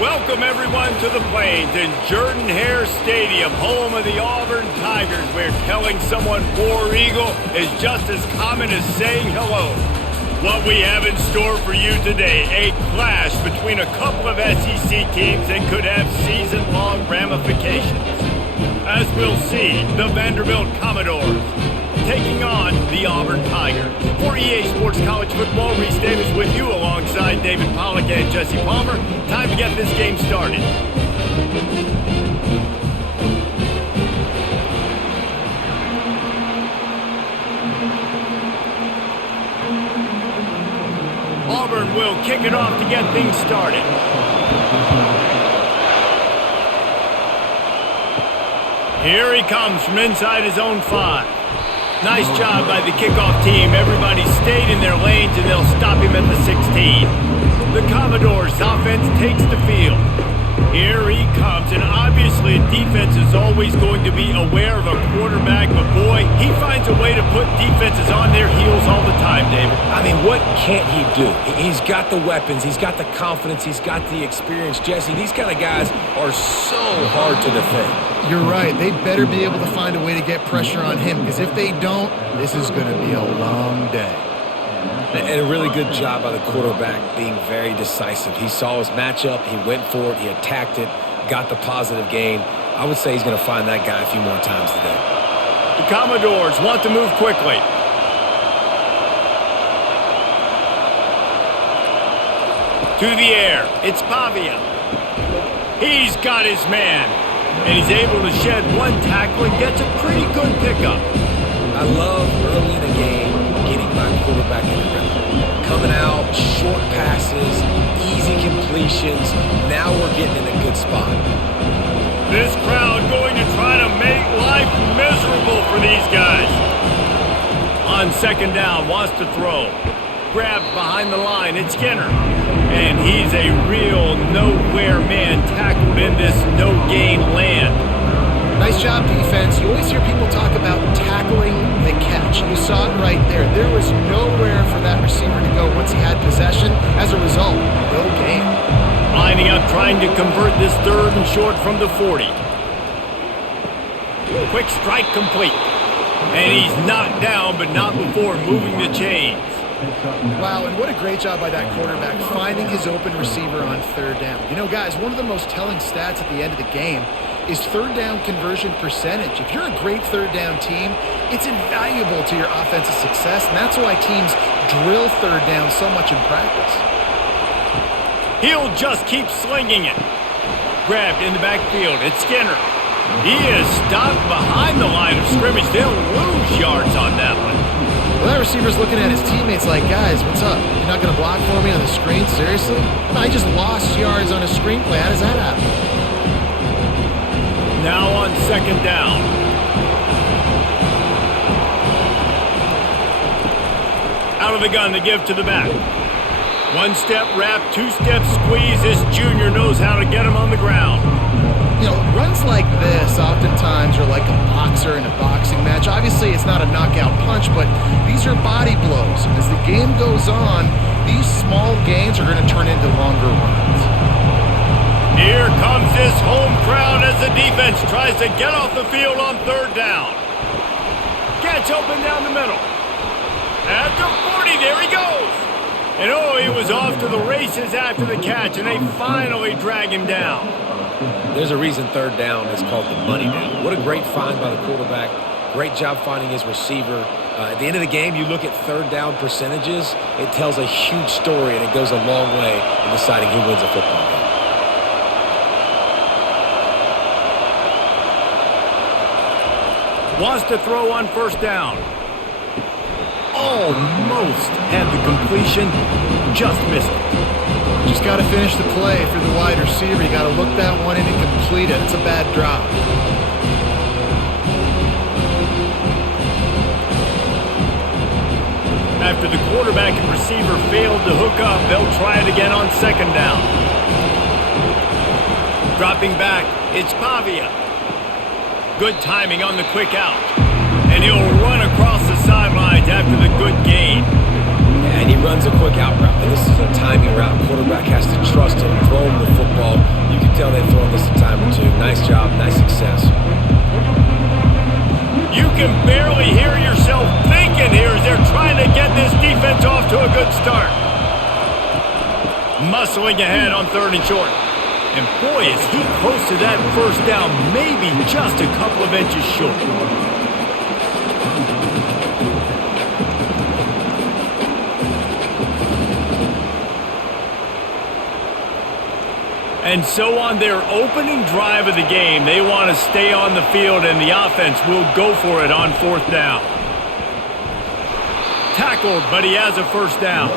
Welcome, everyone, to the Plains in Jordan-Hare Stadium, home of the Auburn Tigers, where telling someone War Eagle is just as common as saying hello. What we have in store for you today, a clash between a couple of SEC teams that could have season-long ramifications. As we'll see, the Vanderbilt Commodores taking on the Auburn Tigers. For EA Sports College Football, Reese Davis with you alongside David Pollack and Jesse Palmer. Time to get this game started. Auburn will kick it off to get things started. Here he comes from inside his own 5. Nice job by the kickoff team. Everybody stayed in their lanes, and they'll stop him at the 16. The Commodores' offense takes the field. Here he comes, and obviously defense is always going to be aware of a quarterback, but boy, he finds a way to put defenses on their heels all the time, David. I mean, what can't he do? He's got the weapons, he's got the confidence, he's got the experience. Jesse, these kind of guys are so hard to defend. You're right. They better be able to find a way to get pressure on him, because if they don't, this is going to be a long day. And a really good job by the quarterback being very decisive. He saw his matchup, he went for it, he attacked it, got the positive gain. I would say he's going to find that guy a few more times today. The Commodores want to move quickly. To the air, it's Pavia. He's got his man, and he's able to shed one tackle and gets a pretty good pickup. I love early in the game getting my quarterback in the rhythm. Coming out, short passes, easy completions. Now we're getting in a good spot. This crowd going to try to make life miserable for these guys. On second down, wants to throw. Grabbed behind the line, it's Skinner. And he's a real nowhere man tackled in this no-gain land. Nice job, defense. You always hear people talk about tackling the catch. You saw it right there. There was nowhere for that receiver to go once he had possession. As a result, no gain. Lining up, trying to convert this third and short from the 40. Quick strike complete. And he's knocked down, but not before moving the chains. Wow, and what a great job by that quarterback finding his open receiver on third down. You know, guys, one of the most telling stats at the end of the game is third down conversion percentage. If you're a great third down team, it's invaluable to your offensive success, and that's why teams drill third down so much in practice. He'll just keep slinging it. Grabbed in the backfield, it's Skinner. He is stopped behind the line of scrimmage. They'll lose yards on that one. Well, that receiver's looking at his teammates like, guys, what's up? You're not going to block for me on the screen? Seriously? I just lost yards on a screenplay. How does that happen? Now on second down. Out of the gun to give to the back. One-step wrap, two-step squeeze. This junior knows how to get him on the ground. You know, runs like this oftentimes are like a boxer in a boxing match. Obviously, it's not a knockout punch, but these are body blows. And as the game goes on, these small gains are going to turn into longer runs. Here comes this home crowd as the defense tries to get off the field on third down. Catch open down the middle. At the 40, there he goes. And oh, he was off to the races after the catch, and they finally drag him down. There's a reason third down is called the money down. What a great find by the quarterback. Great job finding his receiver. At the end of the game, you look at third down percentages. It tells a huge story, and it goes a long way in deciding who wins a football game. Wants to throw on first down. Almost had the completion, just missed it. Just got to finish the play for the wide receiver. You got to look that one in and complete it. It's a bad drop. After the quarterback and receiver failed to hook up, they'll try it again on second down. Dropping back, it's Pavia. Good timing on the quick out. And he'll run across the sidelines after the good gain. And he runs a quick out route. And this is a timing route. Quarterback has to trust him, throw him the football. muscling ahead on 3rd and short. And boy, is he close to that first down, maybe just a couple of inches short. And so on their opening drive of the game, they want to stay on the field, and the offense will go for it on 4th down. Tackled, but he has a first down.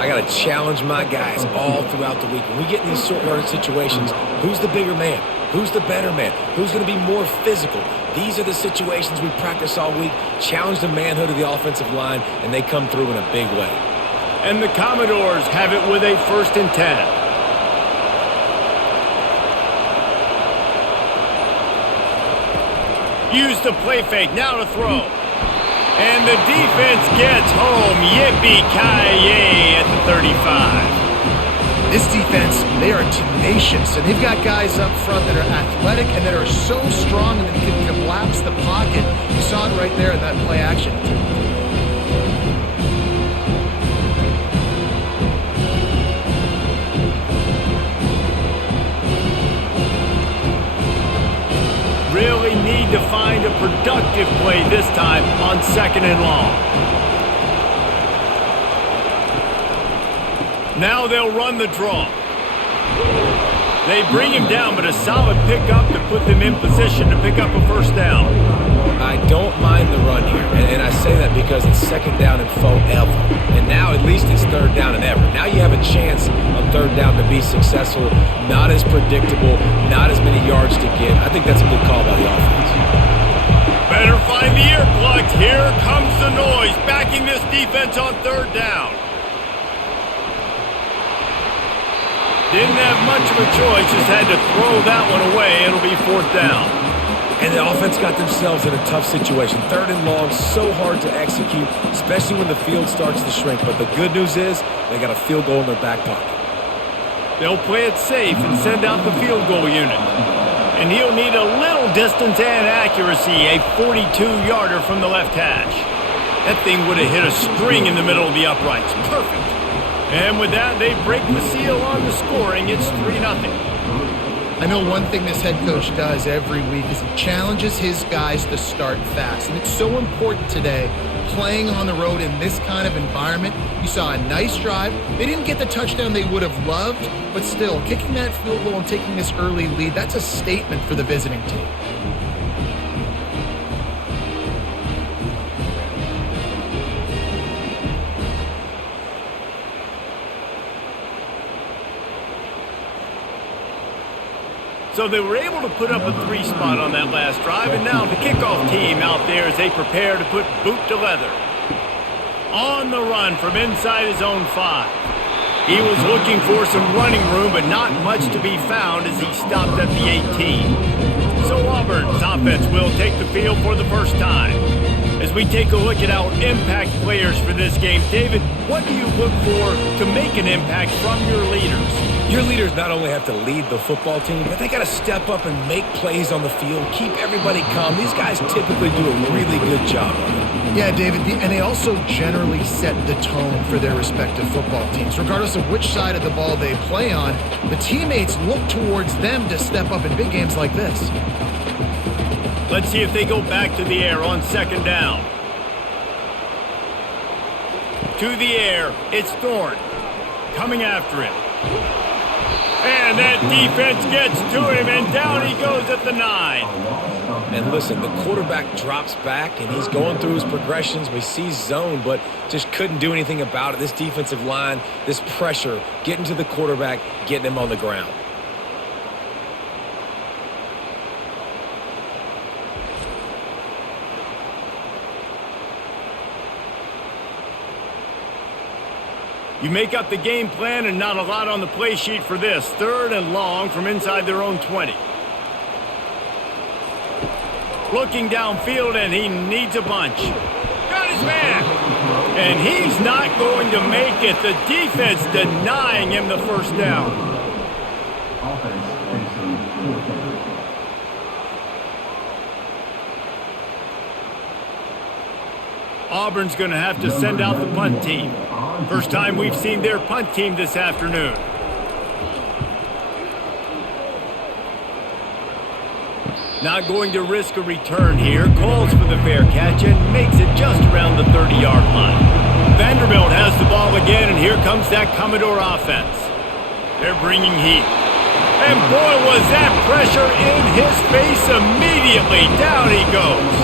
I got to challenge my guys all throughout the week. When we get in these short-yardage situations, who's the bigger man? Who's the better man? Who's going to be more physical? These are the situations we practice all week. Challenge the manhood of the offensive line, and they come through in a big way. And the Commodores have it with a 1st and 10. Use the play fake, now to throw. And the defense gets home. Yippee-ki-yay at the 35. This defense, they are tenacious, and they've got guys up front that are athletic and that are so strong that they can collapse the pocket. You saw it right there in that play action. Really need to find a productive play this time on 2nd and long. Now they'll run the draw. They bring him down, but a solid pickup to put them in position to pick up a first down. I don't mind the run here, and I say that because it's 2nd down and forever. And now at least it's 3rd down and ever. Now you have a chance on 3rd down to be successful, not as predictable, not as many yards to get. I think that's a good call by the offense. Better find the earplugs. Here comes the noise, backing this defense on 3rd down. Didn't have much of a choice, just had to throw that one away. It'll be 4th down. And the offense got themselves in a tough situation. 3rd and long, so hard to execute, especially when the field starts to shrink. But the good news is they got a field goal in their back pocket. They'll play it safe and send out the field goal unit. And he'll need a little distance and accuracy, a 42-yarder from the left hash. That thing would have hit a string in the middle of the uprights. Perfect. And with that, they break the seal on the scoring. It's 3-0. I know one thing this head coach does every week is he challenges his guys to start fast. And it's so important today, playing on the road in this kind of environment. You saw a nice drive. They didn't get the touchdown they would have loved, but still, kicking that field goal and taking this early lead, that's a statement for the visiting team. So they were able to put up a 3 spot on that last drive, and now the kickoff team out there as they prepare to put boot to leather. On the run from inside his own 5. He was looking for some running room, but not much to be found as he stopped at the 18. So Auburn's offense will take the field for the first time. As we take a look at our impact players for this game, David, what do you look for to make an impact from your leaders? Your leaders not only have to lead the football team, but they got to step up and make plays on the field, keep everybody calm. These guys typically do a really good job of it. Yeah, David, and they also generally set the tone for their respective football teams. Regardless of which side of the ball they play on, the teammates look towards them to step up in big games like this. Let's see if they go back to the air on 2nd down. To the air, it's Thorne coming after him. And that defense gets to him, and down he goes at the 9. And listen, the quarterback drops back, and he's going through his progressions. We see zone, but just couldn't do anything about it. This defensive line, this pressure, getting to the quarterback, getting him on the ground. You make up the game plan and not a lot on the play sheet for this. 3rd and long from inside their own 20. Looking downfield, and he needs a bunch. Got his man. And he's not going to make it. The defense denying him the first down. Auburn's going to have to send out the punt team. First time we've seen their punt team this afternoon. Not going to risk a return here. Calls for the fair catch and makes it just around the 30-yard line. Vanderbilt has the ball again, and here comes that Commodore offense. They're bringing heat. And boy, was that pressure in his face immediately. Down he goes.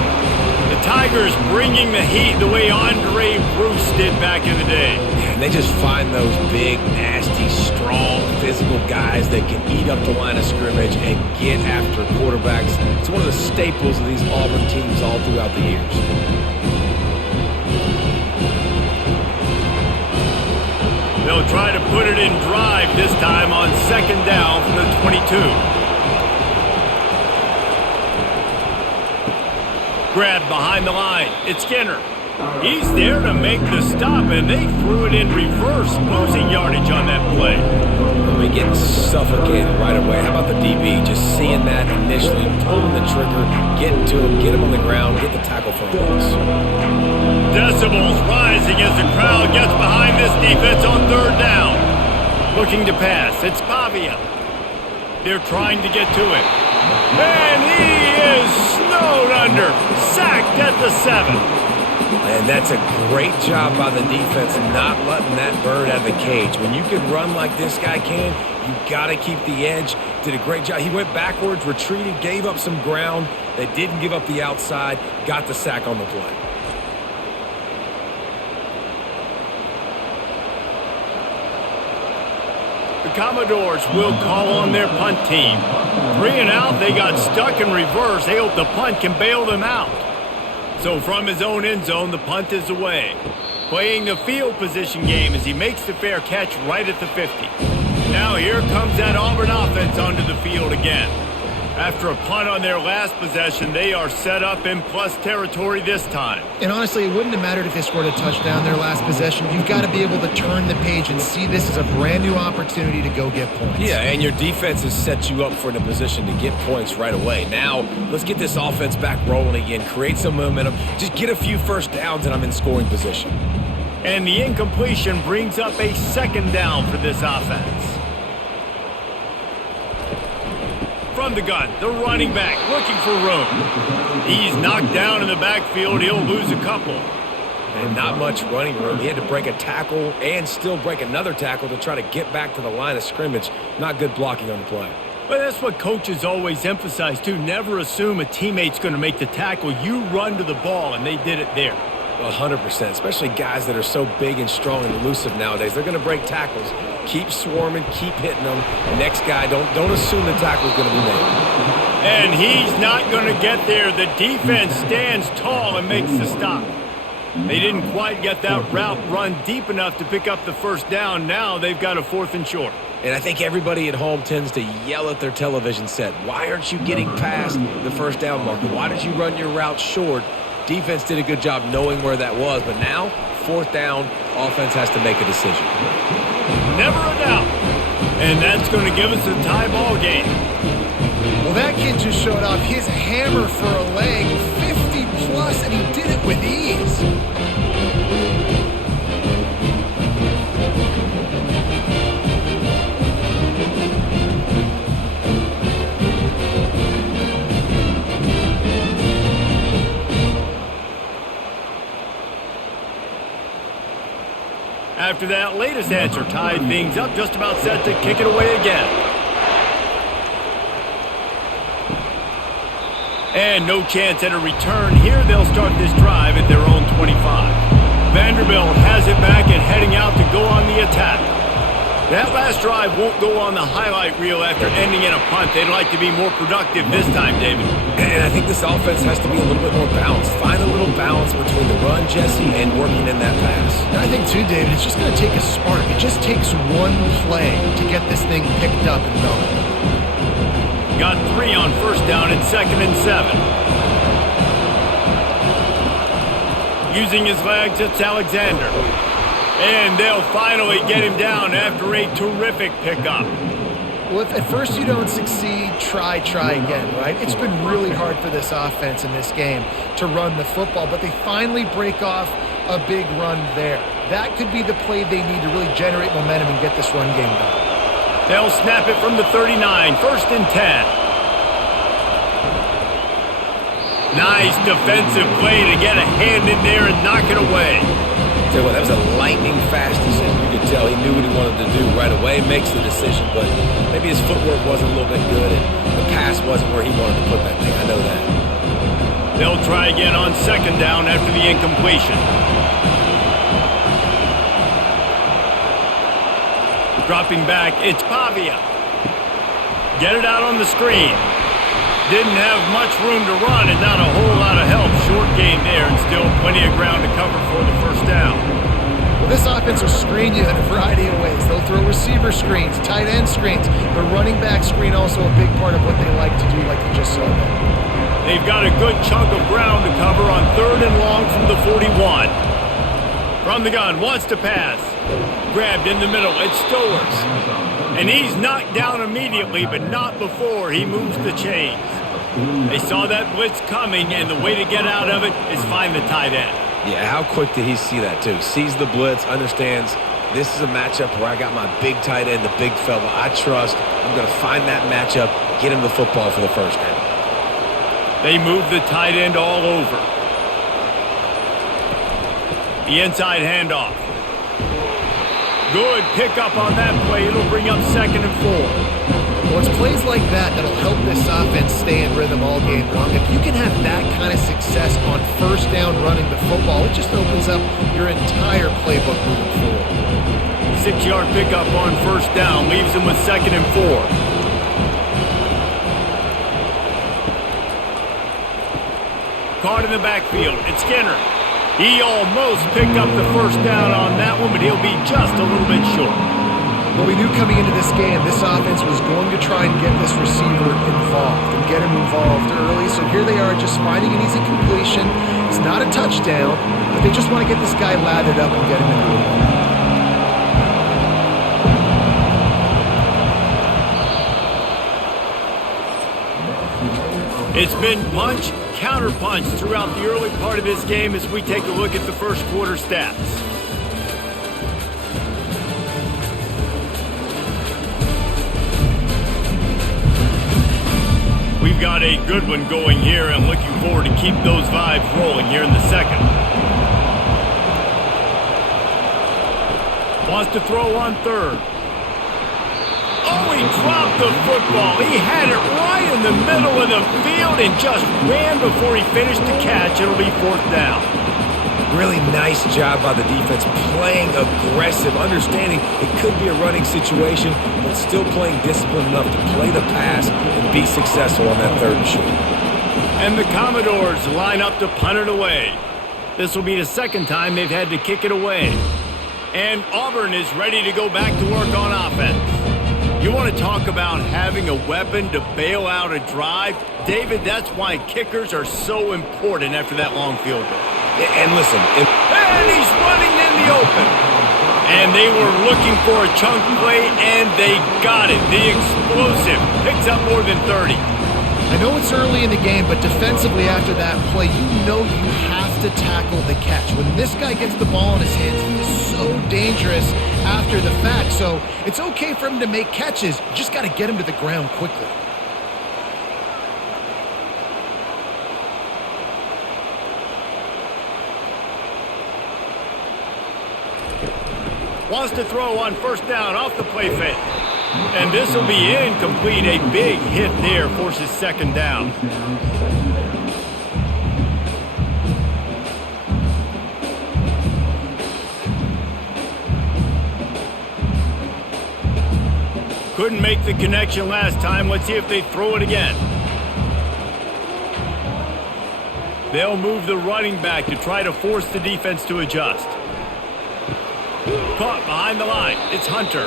The Tigers bringing the heat the way Andre Bruce did back in the day. And they just find those big, nasty, strong, physical guys that can eat up the line of scrimmage and get after quarterbacks. It's one of the staples of these Auburn teams all throughout the years. They'll try to put it in drive this time on second down from the 22. Grabbed behind the line. It's Skinner. He's there to make the stop, and they threw it in reverse, losing yardage on that play. They're getting suffocated right away. How about the DB? Just seeing that initially, pulling the trigger, getting to him, get him on the ground, get the tackle for a loss. Decibels rising as the crowd gets behind this defense on third down. Looking to pass. It's Pavia. They're trying to get to it. And he is snowed under. Sacked at the 7. And that's a great job by the defense not letting that bird out of the cage. When you can run like this guy can, you got to keep the edge. Did a great job. He went backwards, retreated, gave up some ground. They didn't give up the outside, got the sack on the play. The Commodores will call on their punt team. 3 and out, they got stuck in reverse. They hope the punt can bail them out. So from his own end zone, the punt is away. Playing the field position game as he makes the fair catch right at the 50. Now here comes that Auburn offense onto the field again. After a punt on their last possession, they are set up in plus territory this time. And honestly, it wouldn't have mattered if they scored a touchdown their last possession. You've got to be able to turn the page and see this as a brand new opportunity to go get points. Yeah, and your defense has set you up for the position to get points right away. Now, let's get this offense back rolling again, create some momentum, just get a few first downs, and I'm in scoring position. And the incompletion brings up a second down for this offense. From the gun, the running back looking for room. He's knocked down in the backfield. He'll lose a couple. And not much running room. He had to break a tackle and still break another tackle to try to get back to the line of scrimmage. Not good blocking on the play. But that's what coaches always emphasize, too. Never assume a teammate's going to make the tackle. You run to the ball, and they did it there. 100%, especially guys that are so big and strong and elusive nowadays. They're going to break tackles. Keep swarming, keep hitting them. Next guy, don't assume the tackle's going to be made. And he's not going to get there. The defense stands tall and makes the stop. They didn't quite get that route run deep enough to pick up the first down. Now they've got a 4th and short. And I think everybody at home tends to yell at their television set. Why aren't you getting past the first down marker? Why did you run your route short? Defense did a good job knowing where that was, but now, 4th down, offense has to make a decision. Never a doubt. And that's going to give us a tie ball game. Well, that kid just showed off his hammer for a leg, 50-plus, and he did it with ease. After that latest answer tied things up, just about set to kick it away again. And no chance at a return here. They'll start this drive at their own 25. Vanderbilt has it back and heading out to go on the attack. That last drive won't go on the highlight reel after ending in a punt. They'd like to be more productive this time, David. And I think this offense has to be a little bit more balanced. Find a little balance between the run, Jesse, and working in that pass. And I think, too, David, it's just going to take a spark. It just takes one play to get this thing picked up and going. Got 3 on first down and 2nd and 7. Using his legs, it's Alexander. And they'll finally get him down after a terrific pickup. Well, if at first you don't succeed, try again, right? It's been really hard for this offense in this game to run the football, but they finally break off a big run there. That could be the play they need to really generate momentum and get this run game done. They'll snap it from the 39, 1st and 10. Nice defensive play to get a hand in there and knock it away. Tell you what, that was a lightning fast decision. You could tell he knew what he wanted to do right away, makes the decision, but maybe his footwork wasn't a little bit good and the pass wasn't where he wanted to put that thing. I know that. They'll try again on 2nd down after the incompletion. Dropping back, it's Pavia. Get it out on the screen. Didn't have much room to run and not a whole lot of help. Short game there and still plenty of ground to cover for the 1st down. Well, this offense will screen you in a variety of ways. They'll throw receiver screens, tight end screens. The running back screen also a big part of what they like to do, like you just saw there. They've got a good chunk of ground to cover on 3rd and long from the 41. From the gun, wants to pass. Grabbed in the middle, it's Stowers. And he's knocked down immediately, but not before he moves the chains. They saw that blitz coming, and the way to get out of it is find the tight end. Yeah, how quick did he see that, too? Sees the blitz, understands this is a matchup where I got my big tight end, the big fella I trust. I'm going to find that matchup, get him the football for the 1st down. They move the tight end all over. The inside handoff. Good pickup on that play. It'll bring up 2nd and 4. Well, it's plays like that that'll help this offense stay in rhythm all game long. If you can have that kind of success on 1st down running the football, it just opens up your entire playbook moving forward. 6-yard pickup on 1st down leaves him with 2nd and 4. Caught in the backfield. It's Skinner. He almost picked up the 1st down on that one, but he'll be just a little bit short. Well, we knew coming into this game, this offense was going to try and get this receiver involved and get him involved early. So here they are just finding an easy completion. It's not a touchdown, but they just want to get this guy lathered up and get him into the ball. It's been punch, counter-punch throughout the early part of this game as we take a look at the 1st quarter stats. We've got a good one going here and looking forward to keep those vibes rolling here in the 2nd. Wants to throw on 3rd. Oh, he dropped the football. He had it right in the middle of the field and just ran before he finished the catch. It'll be 4th down. Really nice job by the defense, playing aggressive, understanding it could be a running situation, but still playing disciplined enough to play the pass and be successful on that 3rd and short. And the Commodores line up to punt it away. This will be the 2nd time they've had to kick it away. And Auburn is ready to go back to work on offense. You want to talk about having a weapon to bail out a drive? David, that's why kickers are so important after that long field goal. And listen, and he's running in the open. And they were looking for a chunk play, and they got it. The explosive picks up more than 30. I know it's early in the game, but defensively after that play, you know you have to tackle the catch. When this guy gets the ball in his hands, he is so dangerous after the fact. So it's okay for him to make catches. You just got to get him to the ground quickly. Wants to throw on 1st down off the play fake. And this will be incomplete. A big hit there forces 2nd down. Couldn't make the connection last time. Let's see if they throw it again. They'll move the running back to try to force the defense to adjust. Caught behind the line. It's Hunter.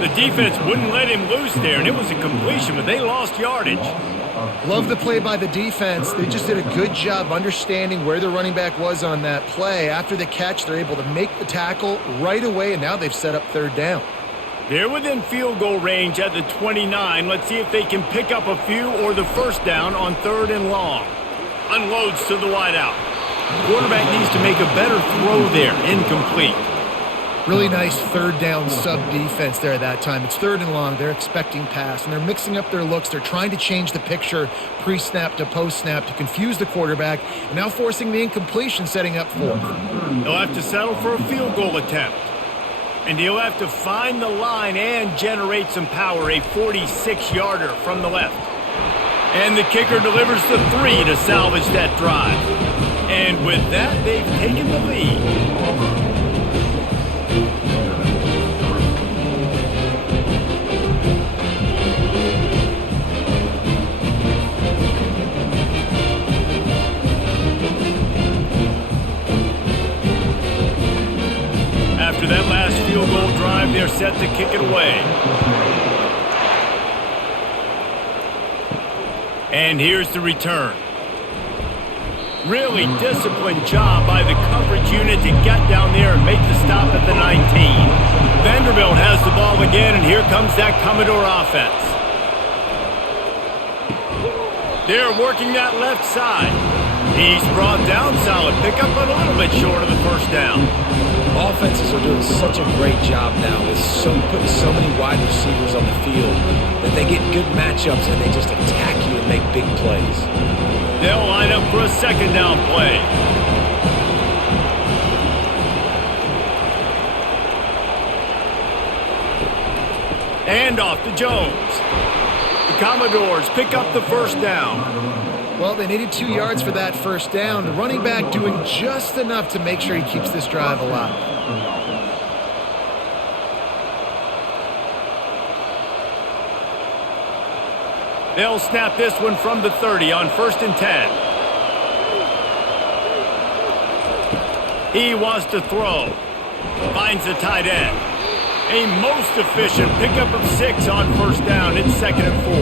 The defense wouldn't let him loose there, and it was a completion, but they lost yardage. Love the play by the defense. They just did a good job understanding where the running back was on that play. After the catch, they're able to make the tackle right away, and now they've set up 3rd down. They're within field goal range at the 29. Let's see if they can pick up a few or the first down on 3rd and long. Unloads to the wideout. Quarterback needs to make a better throw there. Incomplete. Really nice 3rd down sub-defense there at that time. It's 3rd and long. They're expecting pass, and they're mixing up their looks. They're trying to change the picture pre-snap to post-snap to confuse the quarterback, and now forcing the incompletion, setting up 4th. They'll have to settle for a field goal attempt. And he'll have to find the line and generate some power, a 46-yarder from the left. And the kicker delivers the 3 to salvage that drive. And with that, they've taken the lead. After that last field goal drive, they're set to kick it away. And here's the return. Really disciplined job by the coverage unit to get down there and make the stop at the 19. Vanderbilt has the ball again, and here comes that Commodore offense. They're working that left side. He's brought down solid pickup, but a little bit short of the first down. Offenses are doing such a great job now with putting so many wide receivers on the field that they get good matchups and they just attack you and make big plays. They'll line up for a 2nd down play. And off to Jones. The Commodores pick up the first down. Well, they needed 2 yards for that first down. The running back doing just enough to make sure he keeps this drive alive. They'll snap this one from the 30 on 1st and 10. He wants to throw. Finds the tight end. A most efficient pickup of 6 on 1st down. It's 2nd and 4.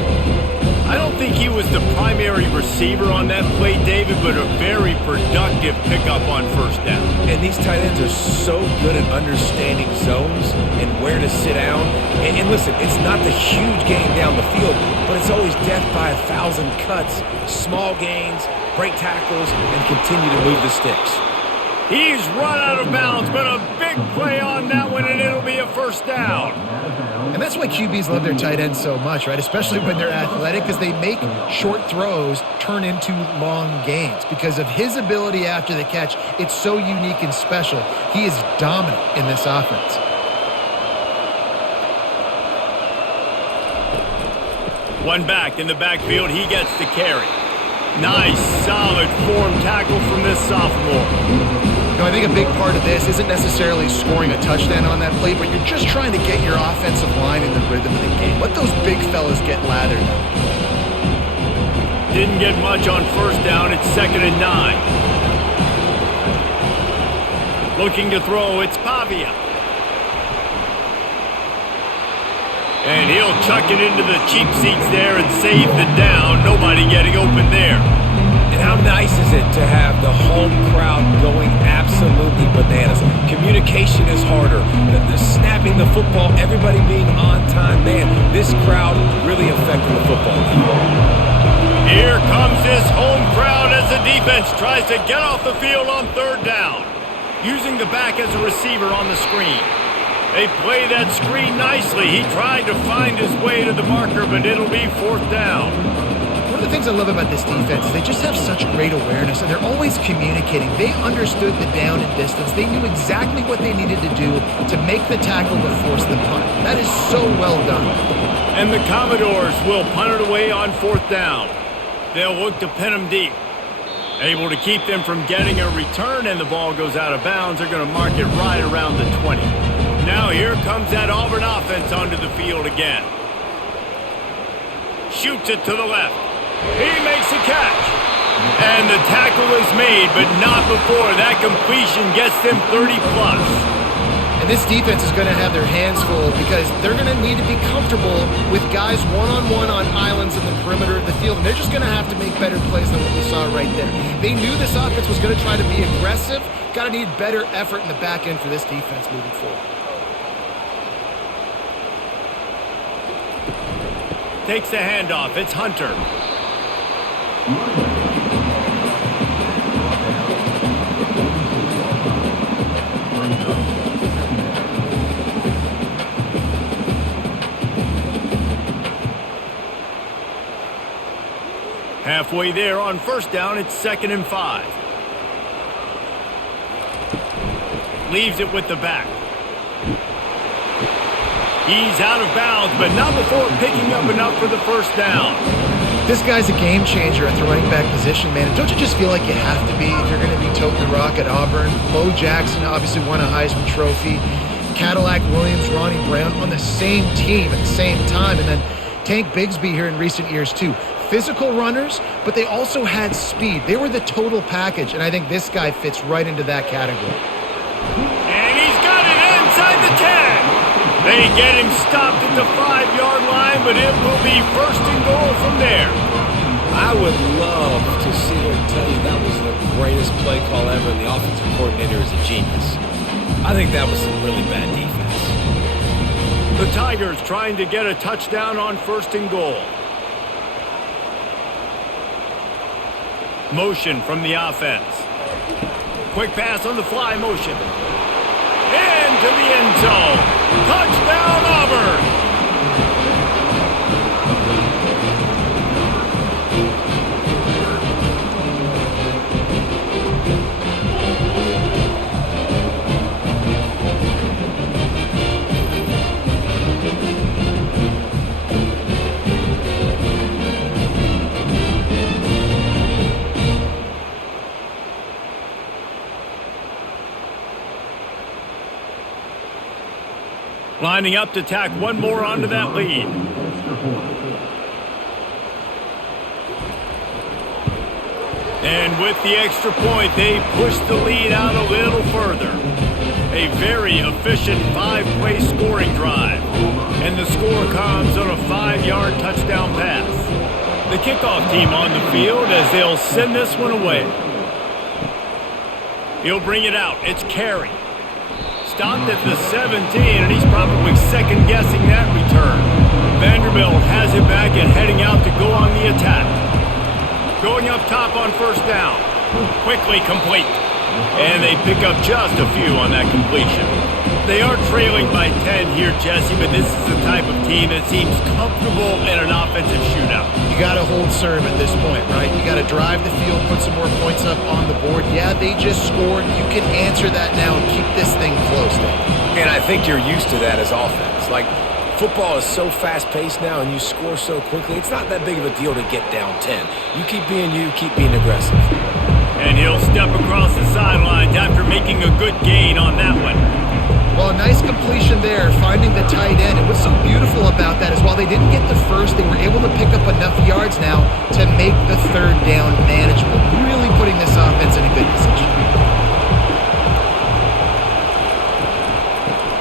I don't think he was the primary receiver on that play, David, but a very productive pickup on 1st down. And these tight ends are so good at understanding zones and where to sit down. And listen, it's not the huge gain down the field, but it's always death by 1,000 cuts, small gains, break tackles, and continue to move the sticks. He's run out of bounds, but a big play on that one, and it'll be a 1st down. And that's why QBs love their tight ends so much, right? Especially when they're athletic, because they make short throws turn into long gains. Because of his ability after the catch, it's so unique and special. He is dominant in this offense. One back in the backfield, he gets the carry. Nice, solid form tackle from this sophomore. I think a big part of this isn't necessarily scoring a touchdown on that play, but you're just trying to get your offensive line in the rhythm of the game. Let those big fellas get lathered up. Didn't get much on 1st down. It's 2nd and 9. Looking to throw, it's Pavia. And he'll chuck it into the cheap seats there and save the down. Nobody getting open there. And how nice is it to have the home crowd going absolutely bananas? Communication is harder. The snapping the football, everybody being on time. Man, this crowd really affecting the football team. Here comes this home crowd as the defense tries to get off the field on 3rd down. Using the back as a receiver on the screen. They play that screen nicely. He tried to find his way to the marker, but it'll be 4th down. One of the things I love about this defense is they just have such great awareness, and they're always communicating. They understood the down and distance. They knew exactly what they needed to do to make the tackle to force the punt. That is so well done. And the Commodores will punt it away on 4th down. They'll look to pin them deep. Able to keep them from getting a return, and the ball goes out of bounds. They're going to mark it right around the 20. Now here comes that Auburn offense onto the field again. Shoots it to the left. He makes a catch. And the tackle is made, but not before that completion gets them 30-plus. And this defense is going to have their hands full because they're going to need to be comfortable with guys one-on-one on islands in the perimeter of the field. And they're just going to have to make better plays than what we saw right there. They knew this offense was going to try to be aggressive. Got to need better effort in the back end for this defense moving forward. Takes the handoff. It's Hunter. Halfway there on first down, it's 2nd and 5. Leaves it with the back. He's out of bounds, but not before picking up enough for the first down. This guy's a game changer at the running back position, man. And don't you just feel like you have to be if you're going to be toting the rock at Auburn? Bo Jackson obviously won a Heisman Trophy. Cadillac Williams, Ronnie Brown on the same team at the same time. And then Tank Bigsby here in recent years, too. Physical runners, but they also had speed. They were the total package, and I think this guy fits right into that category. And he's got it inside the 10. They get him stopped at the 5-yard line, but it will be 1st and goal from there. I would love to sit here and tell you that was the greatest play call ever, and the offensive coordinator is a genius. I think that was some really bad defense. The Tigers trying to get a touchdown on 1st and goal. Motion from the offense. Quick pass on the fly motion. Into the end zone. Touchdown, Auburn! Lining up to tack one more onto that lead. And with the extra point, they push the lead out a little further. A very efficient 5-play scoring drive. And the score comes on a 5-yard touchdown pass. The kickoff team on the field as they'll send this one away. He'll bring it out. It's Carey. Stopped at the 17, and he's probably second-guessing that return. Vanderbilt has it back and heading out to go on the attack. Going up top on 1st down. Quickly complete. And they pick up just a few on that completion. They are trailing by 10 here, Jesse, but this is the type of team that seems comfortable in an offensive shootout. You got to hold serve at this point, right? You got to drive the field, put some more points up on the board. Yeah, they just scored. You can answer that now and keep this thing close. And I think you're used to that as offense. Like, football is so fast-paced now and you score so quickly, it's not that big of a deal to get down 10. You keep being you, keep being aggressive. And he'll step across the sidelines after making a good gain on that one. Well, a nice completion there, finding the tight end. And what's so beautiful about that is while they didn't get the first, they were able to pick up enough yards now to make the 3rd down manageable, really putting this offense in a good position.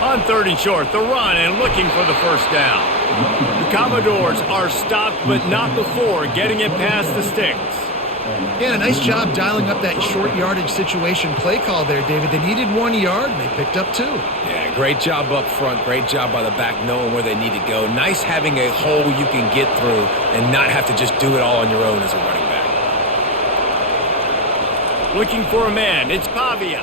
On 3rd and short, the run and looking for the 1st down. The Commodores are stopped, but not before getting it past the sticks. Yeah, a nice job dialing up that short yardage situation play call there, David. They needed 1 yard, and they picked up 2. Yeah, great job up front. Great job by the back knowing where they need to go. Nice having a hole you can get through and not have to just do it all on your own as a running back. Looking for a man. It's Pavia.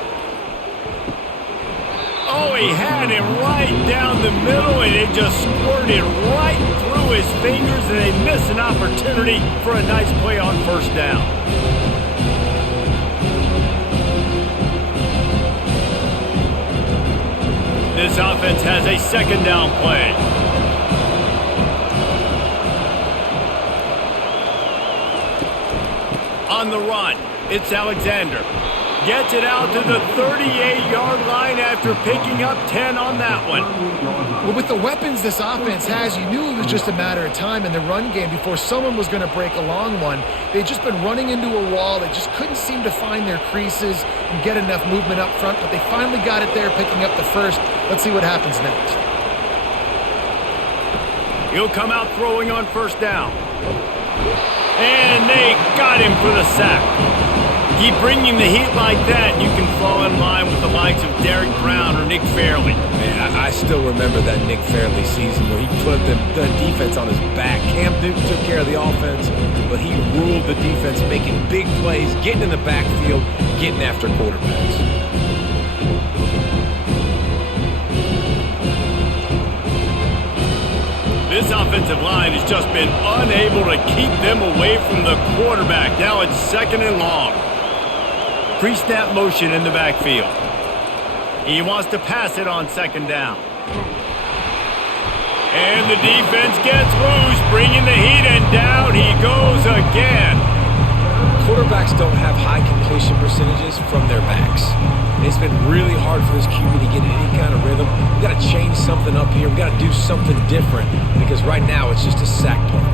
Oh, he had him right down the middle, and it just squirted right through his fingers, and they miss an opportunity for a nice play on 1st down. This offense has a 2nd down play. On the run, it's Alexander. Gets it out to the 38-yard line after picking up 10 on that one. Well, with the weapons this offense has, you knew it was just a matter of time in the run game before someone was going to break a long one. They'd just been running into a wall. They just couldn't seem to find their creases and get enough movement up front, but they finally got it there, picking up the first. Let's see what happens next. He'll come out throwing on 1st down. And they got him for the sack. keep bringing the heat like that, you can fall in line with the likes of Derek Brown or Nick Fairley. Man, I still remember that Nick Fairley season where he put the defense on his back. Cam Newton took care of the offense, but he ruled the defense, making big plays, getting in the backfield, getting after quarterbacks. This offensive line has just been unable to keep them away from the quarterback. Now it's 2nd and long. Pre-snap motion in the backfield. He wants to pass it on 2nd down. And the defense gets loose, bringing the heat, and down he goes again. Quarterbacks don't have high completion percentages from their backs. It's been really hard for this QB to get in any kind of rhythm. We've got to change something up here. We've got to do something different because right now it's just a sack party.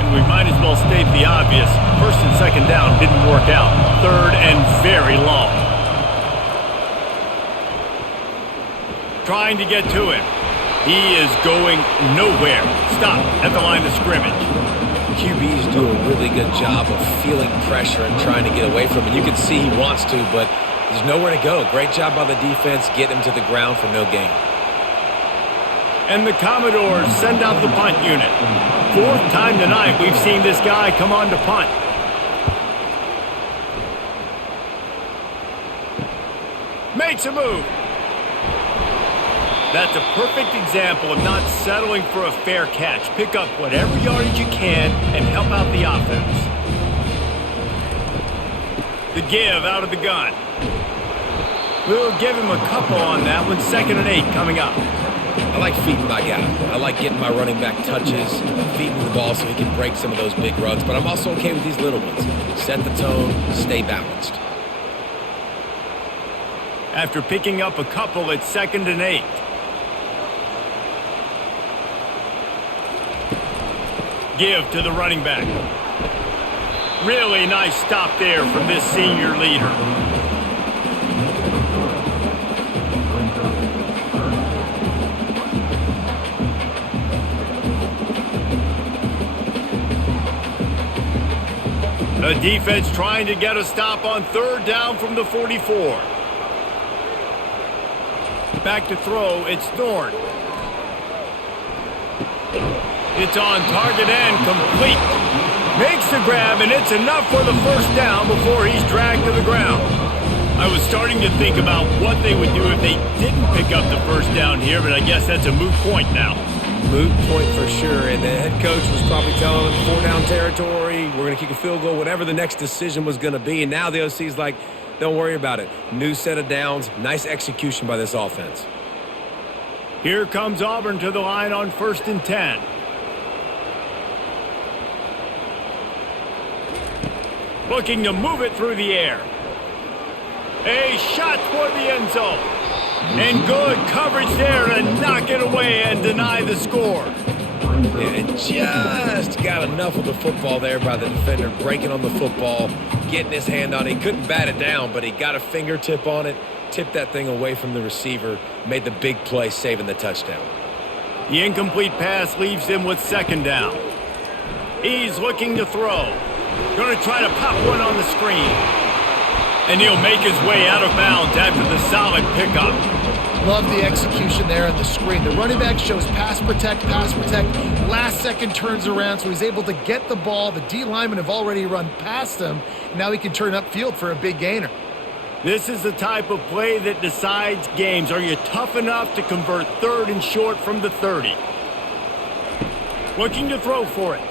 And we might as well state the obvious. 1st and 2nd down didn't work out. 3rd and very long. Trying to get to him. He is going nowhere. Stop at the line of scrimmage. QBs do a really good job of feeling pressure and trying to get away from it. You can see he wants to, but there's nowhere to go. Great job by the defense, getting him to the ground for no gain. And the Commodores send out the punt unit. 4th time tonight we've seen this guy come on to punt. Makes a move. That's a perfect example of not settling for a fair catch. Pick up whatever yardage you can and help out the offense. The give out of the gun. We'll give him a couple on that one. 2nd and 8 coming up. I like feeding my guy. I like getting my running back touches, feeding the ball so he can break some of those big runs, but I'm also okay with these little ones. Set the tone, stay balanced. After picking up a couple, it's 2nd and 8. Give to the running back. Really nice stop there from this senior leader. The defense trying to get a stop on 3rd down from the 44. Back to throw, it's Thorne. It's on target and complete. Makes the grab, and it's enough for the 1st down before he's dragged to the ground. I was starting to think about what they would do if they didn't pick up the 1st down here, but I guess that's a moot point now. Moot point for sure, and the head coach was probably telling them 4-down territory, we're going to kick a field goal, whatever the next decision was going to be, and now the OC's like, don't worry about it. New set of downs, nice execution by this offense. Here comes Auburn to the line on 1st and 10. Looking to move it through the air. A shot toward the end zone. And good coverage there to knock it away and deny the score. And just got enough of the football there by the defender, breaking on the football, getting his hand on it. He couldn't bat it down, but he got a fingertip on it, tipped that thing away from the receiver, made the big play, saving the touchdown. The incomplete pass leaves him with 2nd down. He's looking to throw. Going to try to pop one on the screen. And he'll make his way out of bounds after the solid pickup. Love the execution there on the screen. The running back shows pass protect, last second turns around, so he's able to get the ball. The D linemen have already run past him. Now he can turn upfield for a big gainer. This is the type of play that decides games. Are you tough enough to convert 3rd and short from the 30? Looking to throw for it.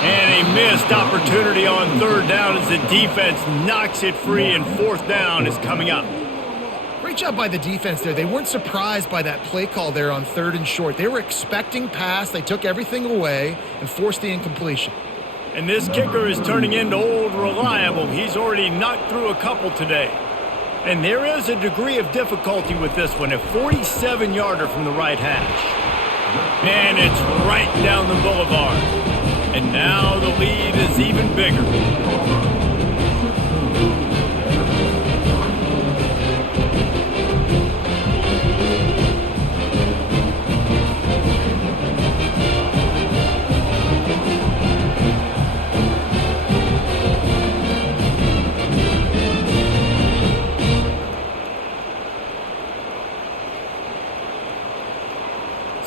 And a missed opportunity on 3rd down as the defense knocks it free, and 4th down is coming up. Great job by the defense there. They weren't surprised by that play call there on 3rd and short. They were expecting pass. They took everything away and forced the incompletion. And this kicker is turning into old reliable. He's already knocked through a couple today. And there is a degree of difficulty with this one, a 47-yarder from the right hash. And it's right down the boulevard. And now the lead is even bigger.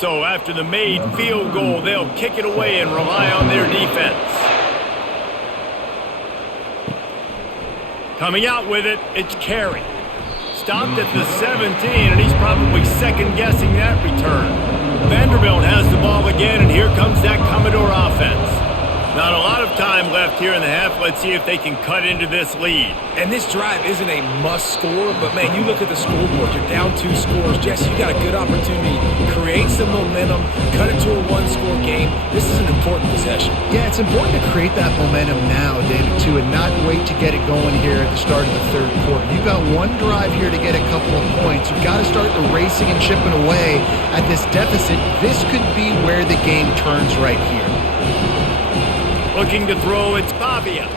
So after the made field goal, they'll kick it away and rely on their defense. Coming out with it, it's Carey. Stopped at the 17, and he's probably second-guessing that return. Vanderbilt has the ball again, and here comes that Commodore offense. Not a lot of time left here in the half. Let's see if they can cut into this lead. And this drive isn't a must score, but, man, you look at the scoreboard. You're down 2 scores. Jesse, you got a good opportunity. Create some momentum. Cut it to a 1-score game. This is an important possession. Yeah, it's important to create that momentum now, David, too, and not wait to get it going here at the start of the third quarter. You've got one drive here to get a couple of points. You've got to start the racing and chipping away at this deficit. This could be where the game turns right here. Looking to throw, it's Pavia.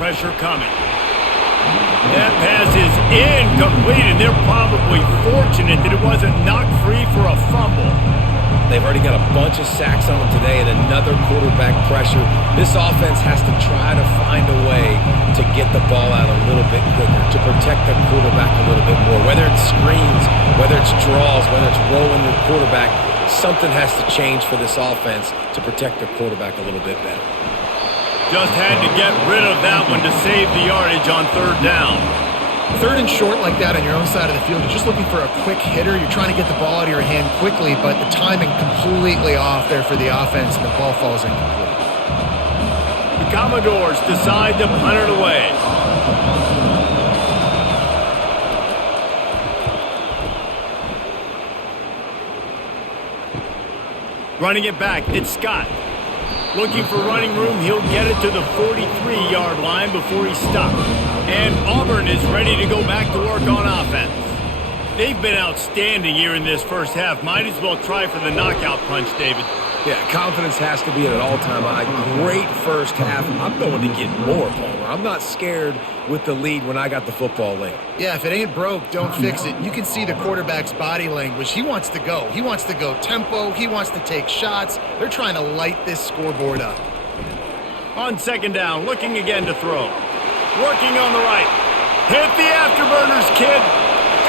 Pressure coming. That pass is incomplete, and they're probably fortunate that it wasn't knocked free for a fumble. They've already got a bunch of sacks on them today and another quarterback pressure. This offense has to try to find a way to get the ball out a little bit quicker, to protect their quarterback a little bit more. Whether it's screens, whether it's draws, whether it's rolling your quarterback, something has to change for this offense to protect their quarterback a little bit better. Just had to get rid of that one to save the yardage on third down. Third and short like that on your own side of the field, you're just looking for a quick hitter. You're trying to get the ball out of your hand quickly, but the timing completely off there for the offense, and the ball falls incomplete. The Commodores decide to punt it away. Running it back, it's Scott. Looking for running room, he'll get it to the 43-yard line before he's stopped. And Auburn is ready to go back to work on offense. They've been outstanding here in this first half. Might as well try for the knockout punch, David. Yeah, confidence has to be at an all-time high. Great first half. I'm going to get more, Palmer. I'm not scared with the lead when I got the football late. Yeah, if it ain't broke, don't fix it. You can see the quarterback's body language. He wants to go. He wants to go tempo. He wants to take shots. They're trying to light this scoreboard up. On second down, looking again to throw. Working on the right. Hit the afterburners, kid.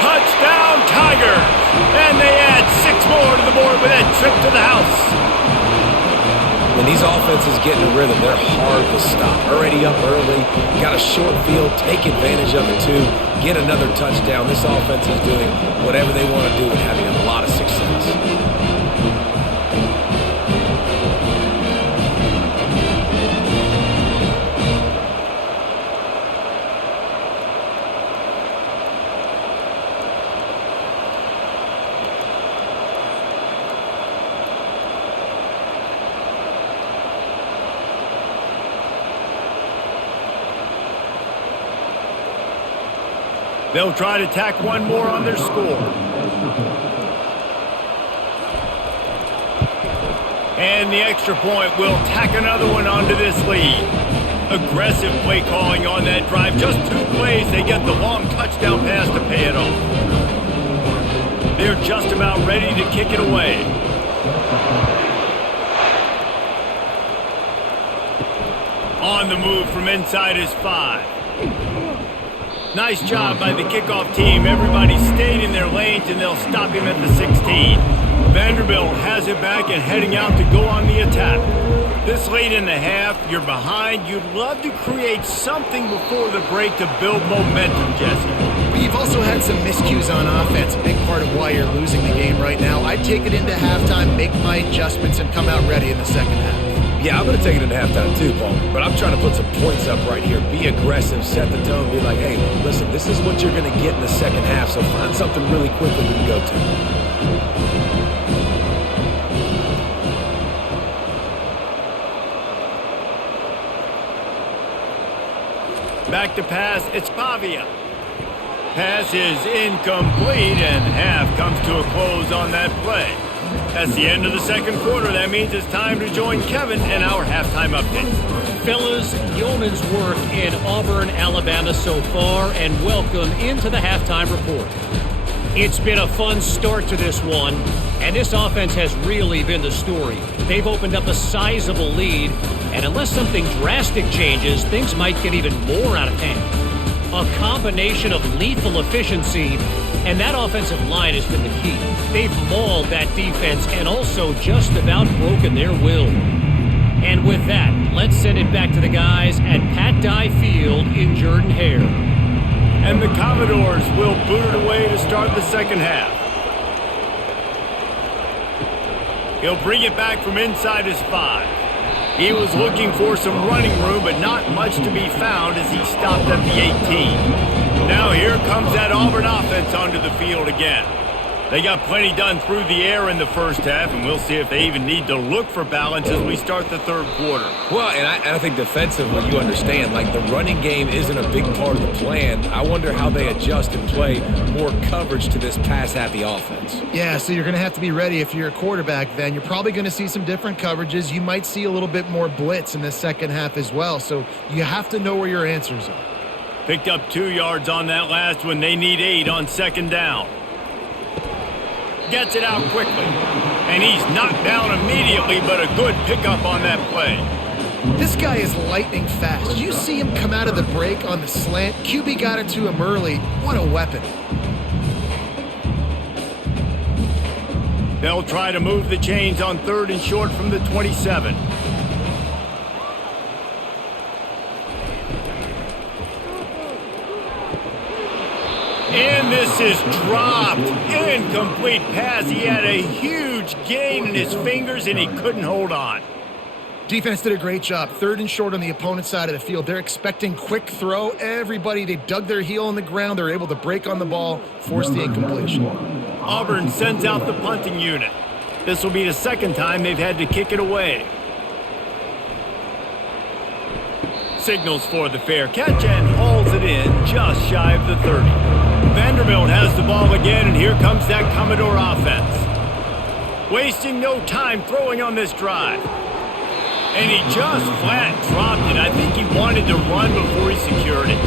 Touchdown, Tigers. And they add 6 more to the board with that trip to the house. When these offenses get in a rhythm, they're hard to stop. Already up early, got a short field, take advantage of it too, get another touchdown. This offense is doing whatever they want to do and having a lot of success. They'll try to tack one more on their score. And the extra point will tack another one onto this lead. Aggressive play calling on that drive. Just 2 plays, they get the long touchdown pass to pay it off. They're just about ready to kick it away. On the move from inside his 5. Nice job by the kickoff team. Everybody stayed in their lanes, and they'll stop him at the 16. Vanderbilt has it back and heading out to go on the attack. This late in the half, you're behind. You'd love to create something before the break to build momentum, Jesse. But you've also had some miscues on offense, a big part of why you're losing the game right now. I'd take it into halftime, make my adjustments, and come out ready in the second half. Yeah, I'm going to take it into halftime too, Paul. But I'm trying to put some points up right here. Be aggressive, set the tone, be like, hey, listen, this is what you're going to get in the second half, so find something really quickly we can go to. Back to pass, it's Pavia. Pass is incomplete, and half comes to a close on that play. That's the end of the second quarter. That means it's time to join Kevin in our halftime update. Fellas, yeoman's work in Auburn, Alabama so far, and welcome into the halftime report. It's been a fun start to this one, and this offense has really been the story. They've opened up a sizable lead, and unless something drastic changes, things might get even more out of hand. A combination of lethal efficiency, and that offensive line has been the key. They've mauled that defense and also just about broken their will. And with that, let's send it back to the guys at Pat Dye Field in Jordan-Hare. And the Commodores will boot it away to start the second half. He'll bring it back from inside his 5. He was looking for some running room, but not much to be found as he stopped at the 18. Now here comes that Auburn offense onto the field again. They got plenty done through the air in the first half, and we'll see if they even need to look for balance as we start the third quarter. Well, and I think defensively, you understand, like the running game isn't a big part of the plan. I wonder how they adjust and play more coverage to this pass-happy offense. Yeah, so you're going to have to be ready if you're a quarterback then. You're probably going to see some different coverages. You might see a little bit more blitz in the second half as well, so you have to know where your answers are. Picked up 2 yards on that last one. They need 8 on second down. Gets it out quickly. And he's knocked down immediately, but a good pickup on that play. This guy is lightning fast. Did you see him come out of the break on the slant? QB got it to him early. What a weapon. They'll try to move the chains on 3rd and short from the 27. And this is dropped. Incomplete pass. He had a huge gain in his fingers, and he couldn't hold on. Defense did a great job. 3rd and short on the opponent's side of the field. They're expecting quick throw. Everybody, they dug their heel on the ground. They're able to break on the ball, force the incompletion. Auburn sends out the punting unit. This will be the second time they've had to kick it away. Signals for the fair catch and hauls it in just shy of the 30. Vanderbilt has the ball again, and here comes that Commodore offense. Wasting no time throwing on this drive. And he just flat dropped it. I think he wanted to run before he secured it.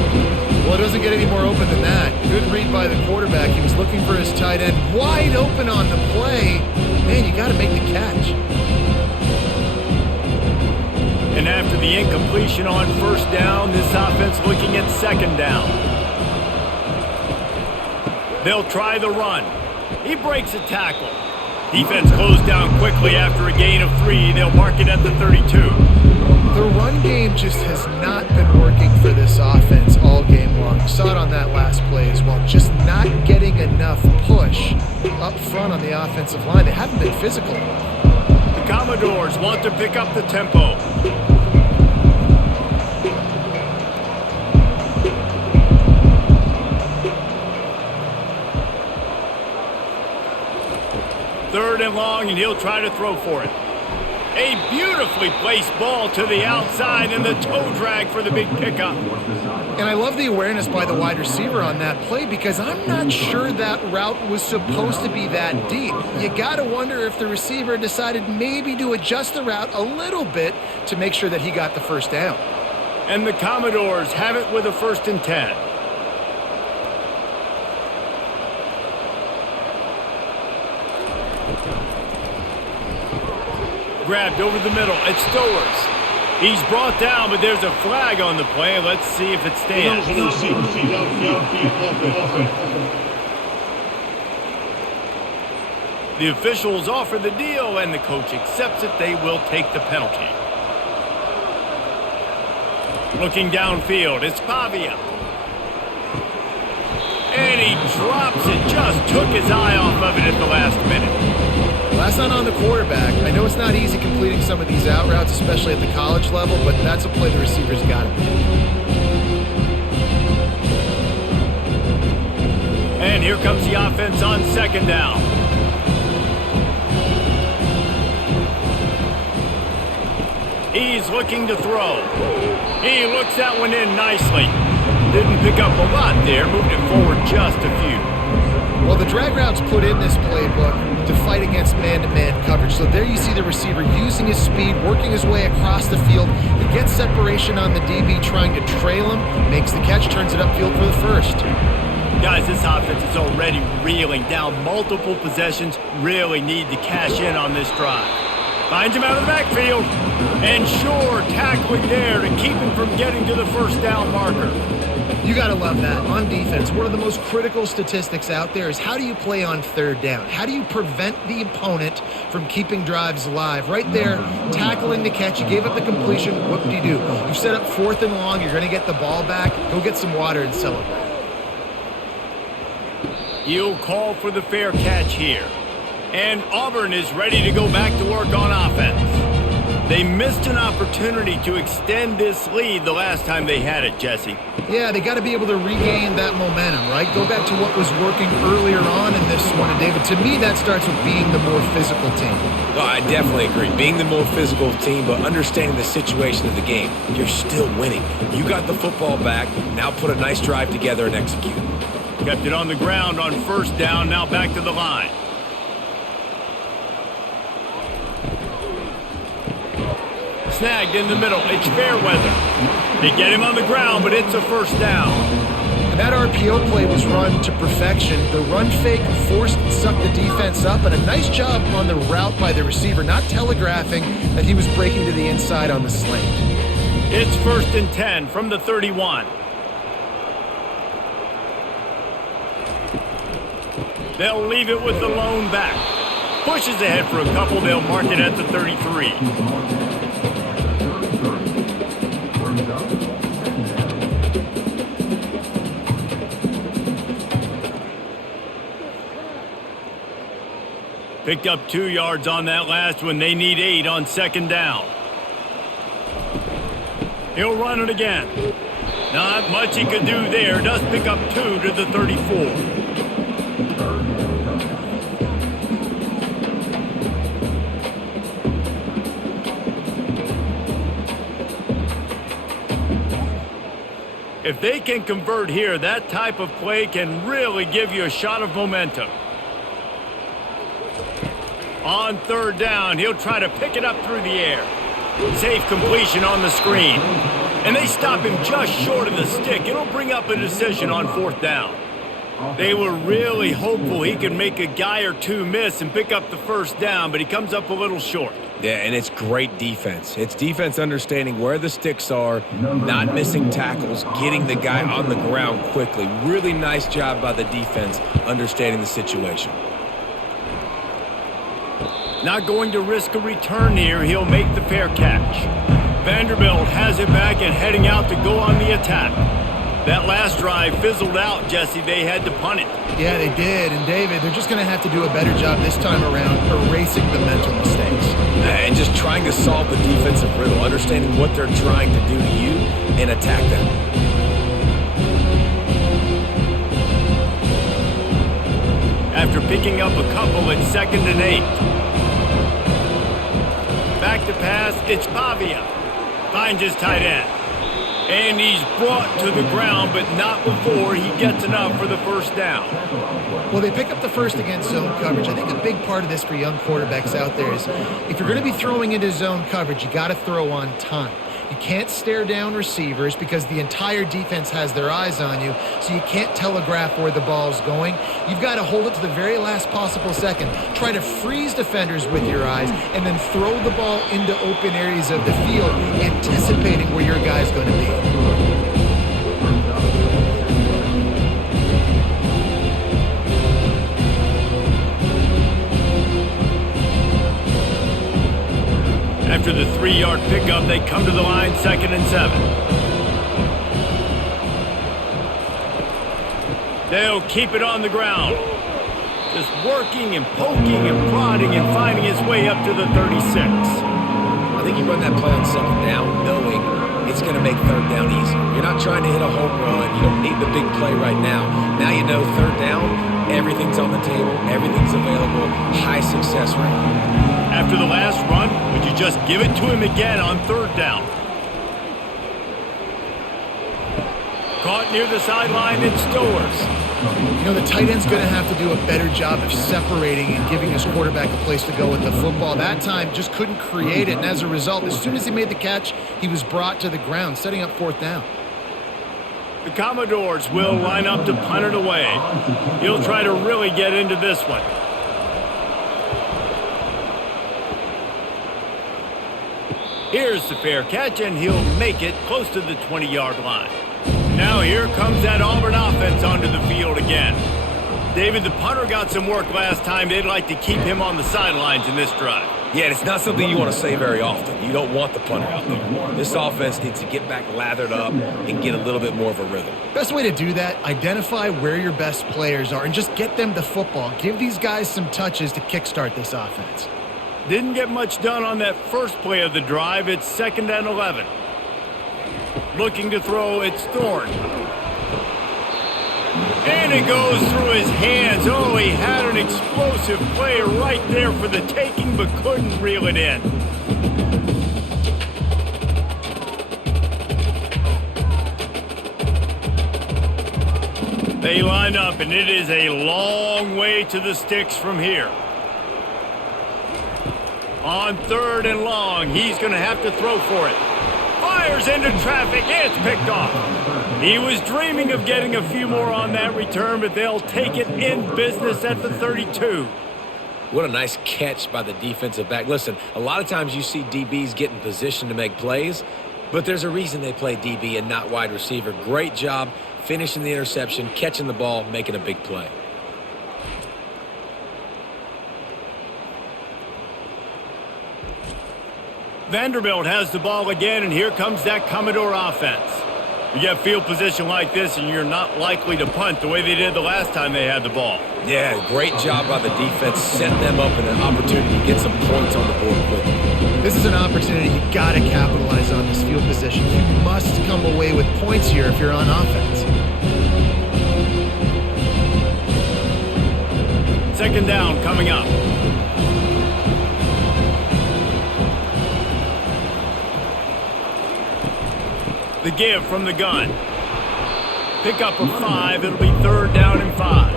Well, it doesn't get any more open than that. Good read by the quarterback. He was looking for his tight end. Wide open on the play. Man, you got to make the catch. And after the incompletion on first down, this offense looking at second down. They'll try the run. He breaks a tackle. Defense closed down quickly after a gain of 3. They'll mark it at the 32. The run game just has not been working for this offense all game long. You saw it on that last play as well. Just not getting enough push up front on the offensive line. They haven't been physical enough. The Commodores want to pick up the tempo. Third and long, and he'll try to throw for it. A beautifully placed ball to the outside, and the toe drag for the big pickup. And I love the awareness by the wide receiver on that play because I'm not sure that route was supposed to be that deep. You got to wonder if the receiver decided maybe to adjust the route a little bit to make sure that he got the first down. And the Commodores have it with a 1st and 10. Grabbed over the middle. It's Stowers. He's brought down, but there's a flag on the play. Let's see if it stands. The officials offer the deal, and the coach accepts it. They will take the penalty. Looking downfield, it's Pavia. And he drops it. Just took his eye off of it at the last minute. Well, that's not on the quarterback. I know it's not easy completing some of these out routes, especially at the college level, but that's a play the receiver's got to make. And here comes the offense on second down. He's looking to throw. He looks that one in nicely. Didn't pick up a lot there, moved it forward just a few. Well, the drag routes put in this playbook to fight against man-to-man coverage. So there you see the receiver using his speed, working his way across the field. He gets separation on the DB, trying to trail him, makes the catch, turns it upfield for the first. Guys, this offense is already reeling down multiple possessions. Really need to cash in on this drive. Finds him out of the backfield. And sure, tackling there to keep him from getting to the first down marker. You got to love that. On defense, one of the most critical statistics out there is how do you play on third down? How do you prevent the opponent from keeping drives alive? Right there, tackling the catch. You gave up the completion. Whoop-de-doo. You set up 4th and long. You're going to get the ball back. Go get some water and celebrate. He'll call for the fair catch here. And Auburn is ready to go back to work on offense. They missed an opportunity to extend this lead the last time they had it, Jesse. Yeah, they got to be able to regain that momentum, right? Go back to what was working earlier on in this one. And, David, to me, that starts with being the more physical team. Well, I definitely agree. Being the more physical team, but understanding the situation of the game. You're still winning. You got the football back. Now put a nice drive together and execute. Kept it on the ground on 1st down. Now back to the line. Snagged in the middle. It's Fairweather. They get him on the ground, but it's a 1st down. And that RPO play was run to perfection. The run fake forced and sucked the defense up, and a nice job on the route by the receiver, not telegraphing that he was breaking to the inside on the slant. It's 1st and 10 from the 31. They'll leave it with the lone back. Pushes ahead for a couple. They'll mark it at the 33. Picked up 2 yards on that last one. They need 8 on 2nd down. He'll run it again. Not much he could do there. Does pick up 2 to the 34. If they can convert here, that type of play can really give you a shot of momentum. On 3rd down, he'll try to pick it up through the air. Safe completion on the screen. And they stop him just short of the stick. It'll bring up a decision on 4th down. They were really hopeful he could make a guy or two miss and pick up the 1st down, but he comes up a little short. Yeah, and it's great defense. It's defense understanding where the sticks are, not missing tackles, getting the guy on the ground quickly. Really nice job by the defense understanding the situation. Not going to risk a return here. He'll make the fair catch. Vanderbilt has it back and heading out to go on the attack. That last drive fizzled out, Jesse. They had to punt it. Yeah, they did. And, David, they're just going to have to do a better job this time around erasing the mental mistakes. And just trying to solve the defensive riddle, understanding what they're trying to do to you and attack them. After picking up a couple at 2nd and 8. Back to pass, it's Pavia. Finds his tight end. And he's brought to the ground, but not before he gets enough for the 1st down. Well, they pick up the 1st against zone coverage. I think a big part of this for young quarterbacks out there is if you're going to be throwing into zone coverage, you got to throw on time. You can't stare down receivers because the entire defense has their eyes on you, so you can't telegraph where the ball's going. You've got to hold it to the very last possible second. Try to freeze defenders with your eyes and then throw the ball into open areas of the field, anticipating where your guy's going to be. After the 3-yard pickup, they come to the line, 2nd and 7. They'll keep it on the ground. Just working and poking and prodding and finding his way up to the 36. I think you run that play on 2nd down knowing it's going to make 3rd down easier. You're not trying to hit a home run. You don't need the big play right now. Now you know 3rd down, everything's on the table, everything's available, high success rate. After the last run, would you just give it to him again on 3rd down? Caught near the sideline, it's Stowers. You know, the tight end's going to have to do a better job of separating and giving his quarterback a place to go with the football. That time just couldn't create it, and as a result, as soon as he made the catch, he was brought to the ground, setting up 4th down. The Commodores will line up to punt it away. He'll try to really get into this one. Here's the fair catch, and he'll make it close to the 20-yard line. Now here comes that Auburn offense onto the field again. David, the punter got some work last time. They'd like to keep him on the sidelines in this drive. Yeah, and it's not something you want to say very often. You don't want the punter out there. This offense needs to get back lathered up and get a little bit more of a rhythm. Best way to do that, identify where your best players are and just get them the football. Give these guys some touches to kickstart this offense. Didn't get much done on that first play of the drive. It's 2nd and 11. Looking to throw, it's Thorne. And it goes through his hands. Oh, he had an explosive play right there for the taking, but couldn't reel it in. They line up, and it is a long way to the sticks from here. On 3rd and long, he's going to have to throw for it. Fires into traffic, it's picked off. He was dreaming of getting a few more on that return, but they'll take it in business at the 32. What a nice catch by the defensive back. Listen, a lot of times you see DBs get in position to make plays, but there's a reason they play DB and not wide receiver. Great job finishing the interception, catching the ball, making a big play. Vanderbilt has the ball again, and here comes that Commodore offense. You get field position like this, and you're not likely to punt the way they did the last time they had the ball. Yeah, great job by the defense, setting them up in an opportunity to get some points on the board quickly. This is an opportunity you got to capitalize on this field position. You must come away with points here if you're on offense. 2nd down coming up. The give from the gun. Pick up a 5. It'll be 3rd down and 5.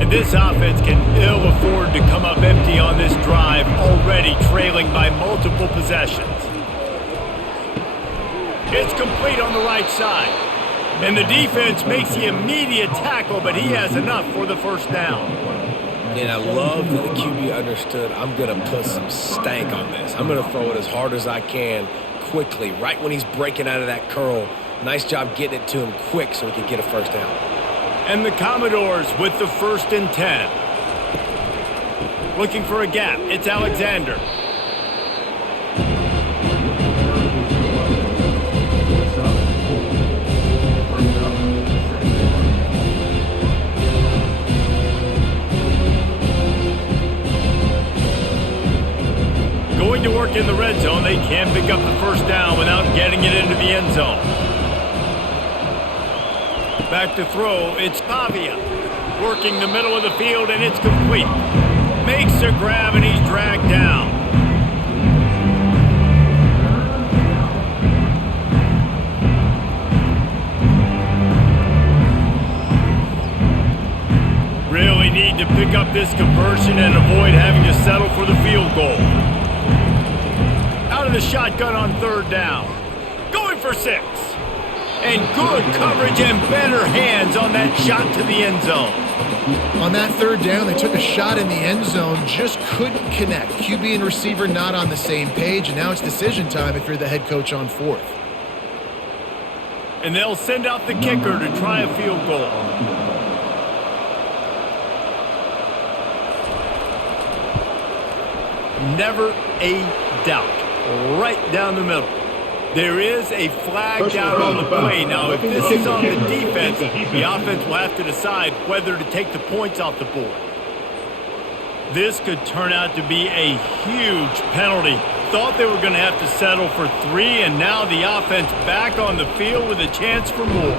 And this offense can ill afford to come up empty on this drive, already trailing by multiple possessions. It's complete on the right side. And the defense makes the immediate tackle, but he has enough for the 1st down. And I love that the QB understood, I'm going to put some stank on this. I'm going to throw it as hard as I can, quickly, right when he's breaking out of that curl. Nice job getting it to him quick so he can get a 1st down. And the Commodores with the 1st and 10. Looking for a gap. It's Alexander. Going to work in the red zone. They can't pick up the 1st down without getting it into the end zone. Back to throw, it's Pavia. Working the middle of the field, and it's complete. Makes a grab, and he's dragged down. Really need to pick up this conversion and avoid having to settle for the field goal. Out of the shotgun on 3rd down. Going for 6. And good coverage and better hands on that shot to the end zone. On that 3rd down, they took a shot in the end zone, just couldn't connect. QB and receiver not on the same page, and now it's decision time if you're the head coach on 4th. And they'll send out the kicker to try a field goal. Never a doubt. Right down the middle. There is a flag down on the play. Now, if this is on the defense, the offense will have to decide whether to take the points off the board. This could turn out to be a huge penalty. Thought they were going to have to settle for 3, and now the offense back on the field with a chance for more.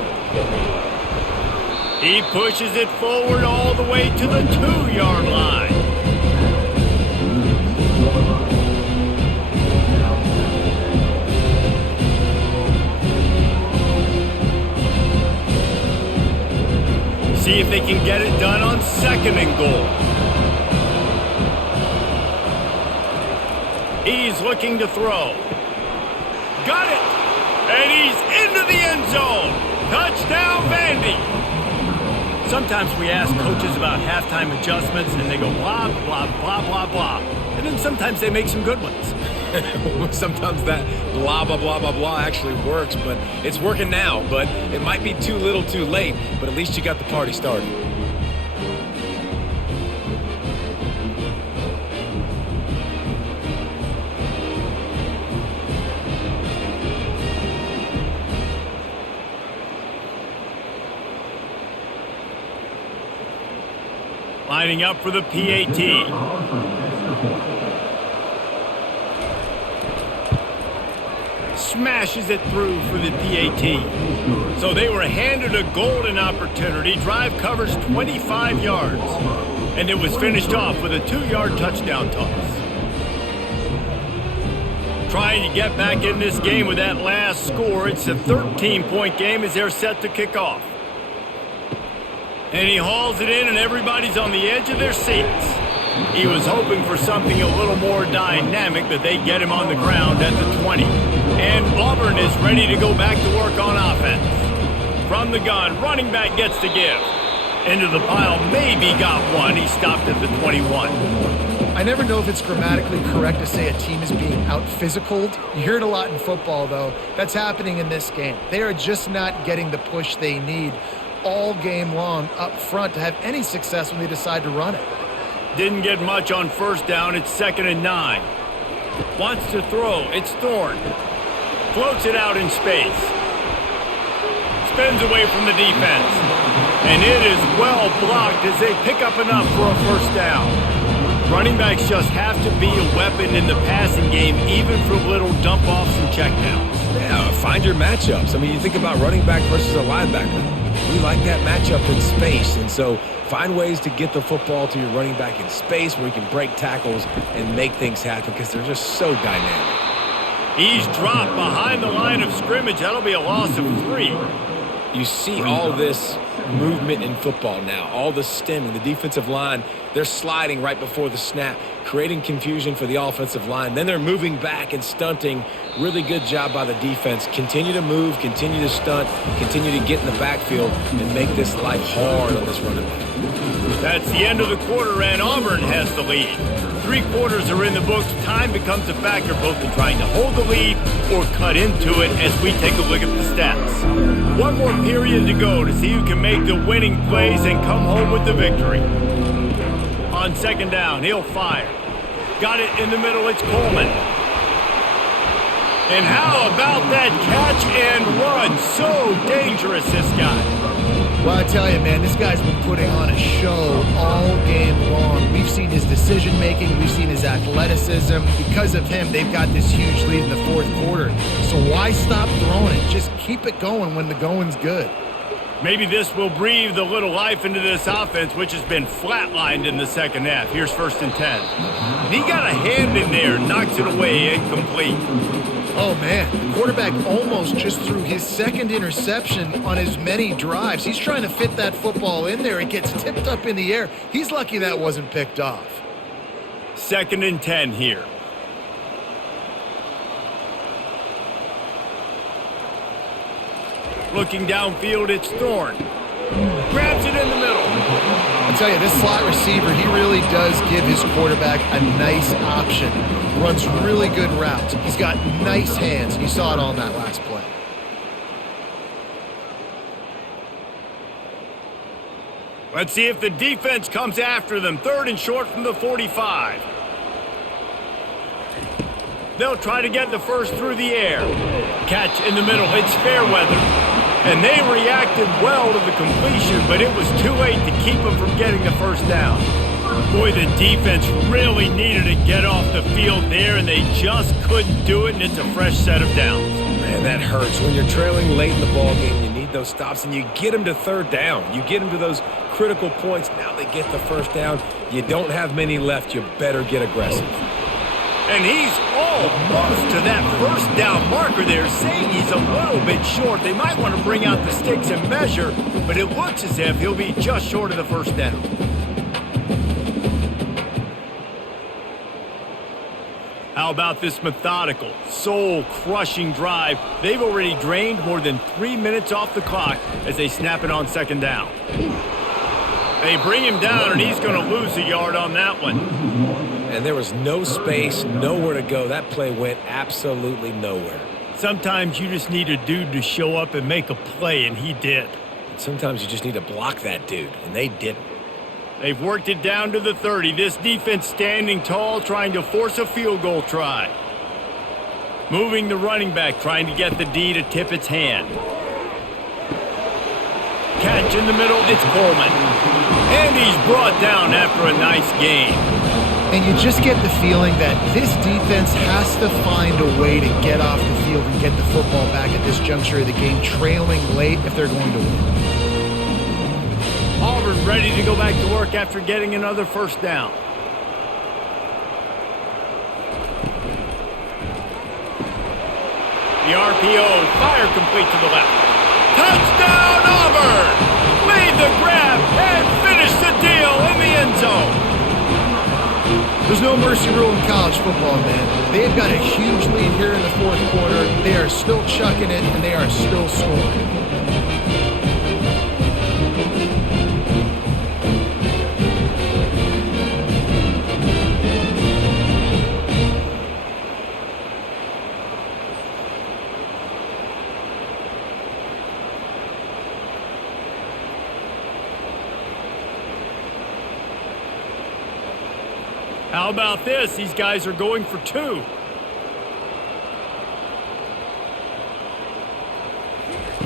He pushes it forward all the way to the 2-yard line. See if they can get it done on 2nd and goal. He's looking to throw. Got it! And he's into the end zone. Touchdown, Vandy. Sometimes we ask coaches about halftime adjustments, and they go blah, blah, blah, blah, blah. And then sometimes they make some good ones. Sometimes that blah, blah, blah, blah, blah actually works, but it's working now. But it might be too little too late, but at least you got the party started. Lining up for the PAT. Smashes it through for the PAT. So they were handed a golden opportunity. Drive covers 25 yards. And it was finished off with a 2-yard touchdown toss. Trying to get back in this game with that last score. It's a 13-point game as they're set to kick off. And he hauls it in, and everybody's on the edge of their seats. He was hoping for something a little more dynamic, but they get him on the ground at the 20. And Auburn is ready to go back to work on offense. From the gun, running back gets to give. Into the pile, maybe got one. He stopped at the 21. I never know if it's grammatically correct to say a team is being out-physicaled. You hear it a lot in football, though. That's happening in this game. They are just not getting the push they need all game long up front to have any success when they decide to run it. Didn't get much on first down. It's 2nd and 9. Wants to throw. It's Thorne. Floats it out in space. Spins away from the defense. And it is well blocked as they pick up enough for a first down. Running backs just have to be a weapon in the passing game, even for little dump-offs and checkdowns. Yeah, find your matchups. I mean, you think about running back versus a linebacker. We like that matchup in space, and so find ways to get the football to your running back in space where you can break tackles and make things happen because they're just so dynamic. He's dropped behind the line of scrimmage. That'll be a loss of 3. You see all this movement in football now, all the stemming, the defensive line, they're sliding right before the snap, creating confusion for the offensive line. Then they're moving back and stunting. Really good job by the defense. Continue to move, continue to stunt, continue to get in the backfield and make this life hard on this running back. That's the end of the quarter, and Auburn has the lead. 3 quarters are in the books. Time becomes a factor both in trying to hold the lead or cut into it as we take a look at the stats. One more period to go to see who can make the winning plays and come home with the victory. On 2nd down, he'll fire. Got it in the middle, it's Coleman. And how about that catch and run? So dangerous, this guy. Well, I tell you, man, this guy's been putting on a show all game long. We've seen his decision-making. We've seen his athleticism. Because of him, they've got this huge lead in the 4th quarter. So why stop throwing it? Just keep it going when the going's good. Maybe this will breathe a little life into this offense, which has been flatlined in the 2nd half. Here's 1st and 10. And he got a hand in there, knocks it away, incomplete. Oh, man, the quarterback almost just threw his 2nd interception on as many drives. He's trying to fit that football in there. It gets tipped up in the air. He's lucky that wasn't picked off. 2nd and 10 here. Looking downfield, it's Thorne. Grabs it in the middle. I tell you, this slot receiver, he really does give his quarterback a nice option. Runs really good routes. He's got nice hands. You saw it on that last play. Let's see if the defense comes after them. 3rd and short from the 45. They'll try to get the first through the air. Catch in the middle. It's Fairweather. And they reacted well to the completion, but it was too late to keep them from getting the first down. Boy, the defense really needed to get off the field there, and they just couldn't do it, and it's a fresh set of downs. Man, that hurts. When you're trailing late in the ball game, you need those stops, and you get them to 3rd down. You get them to those critical points. Now they get the first down. You don't have many left. You better get aggressive. And he's almost to that first down marker there, saying he's a little bit short. They might want to bring out the sticks and measure, but it looks as if he'll be just short of the first down. How about this methodical, soul-crushing drive? They've already drained more than 3 minutes off the clock as they snap it on 2nd down. They bring him down, and he's going to lose a yard on that one. And there was no space, nowhere to go. That play went absolutely nowhere. Sometimes you just need a dude to show up and make a play, and he did. Sometimes you just need to block that dude, and they didn't. They've worked it down to the 30. This defense standing tall, trying to force a field goal try. Moving the running back, trying to get the D to tip its hand. Catch in the middle, it's Coleman. And he's brought down after a nice gain. And you just get the feeling that this defense has to find a way to get off the field and get the football back at this juncture of the game, trailing late if they're going to win. Auburn ready to go back to work after getting another first down. The RPO, fire complete to the left. Touchdown Auburn! Made the grab and finished the deal in the end zone. There's no mercy rule in college football, man. They've got a huge lead here in the fourth quarter. They are still chucking it, and they are still scoring. How about this? These guys are going for two.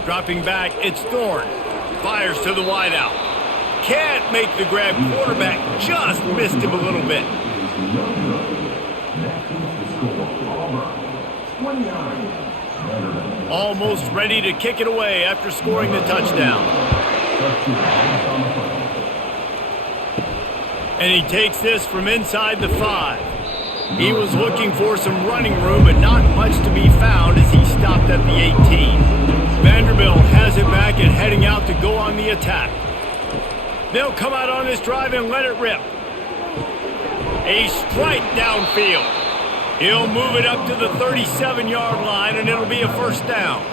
Dropping back, it's Thorne. Fires to the wideout. Can't make the grab. Quarterback just missed him a little bit. Almost ready to kick it away after scoring the touchdown. And he takes this from inside the 5. He was looking for some running room, but not much to be found as he stopped at the 18. Vanderbilt has it back and heading out to go on the attack. They'll come out on this drive and let it rip. A strike downfield. He'll move it up to the 37-yard line, and it'll be a first down.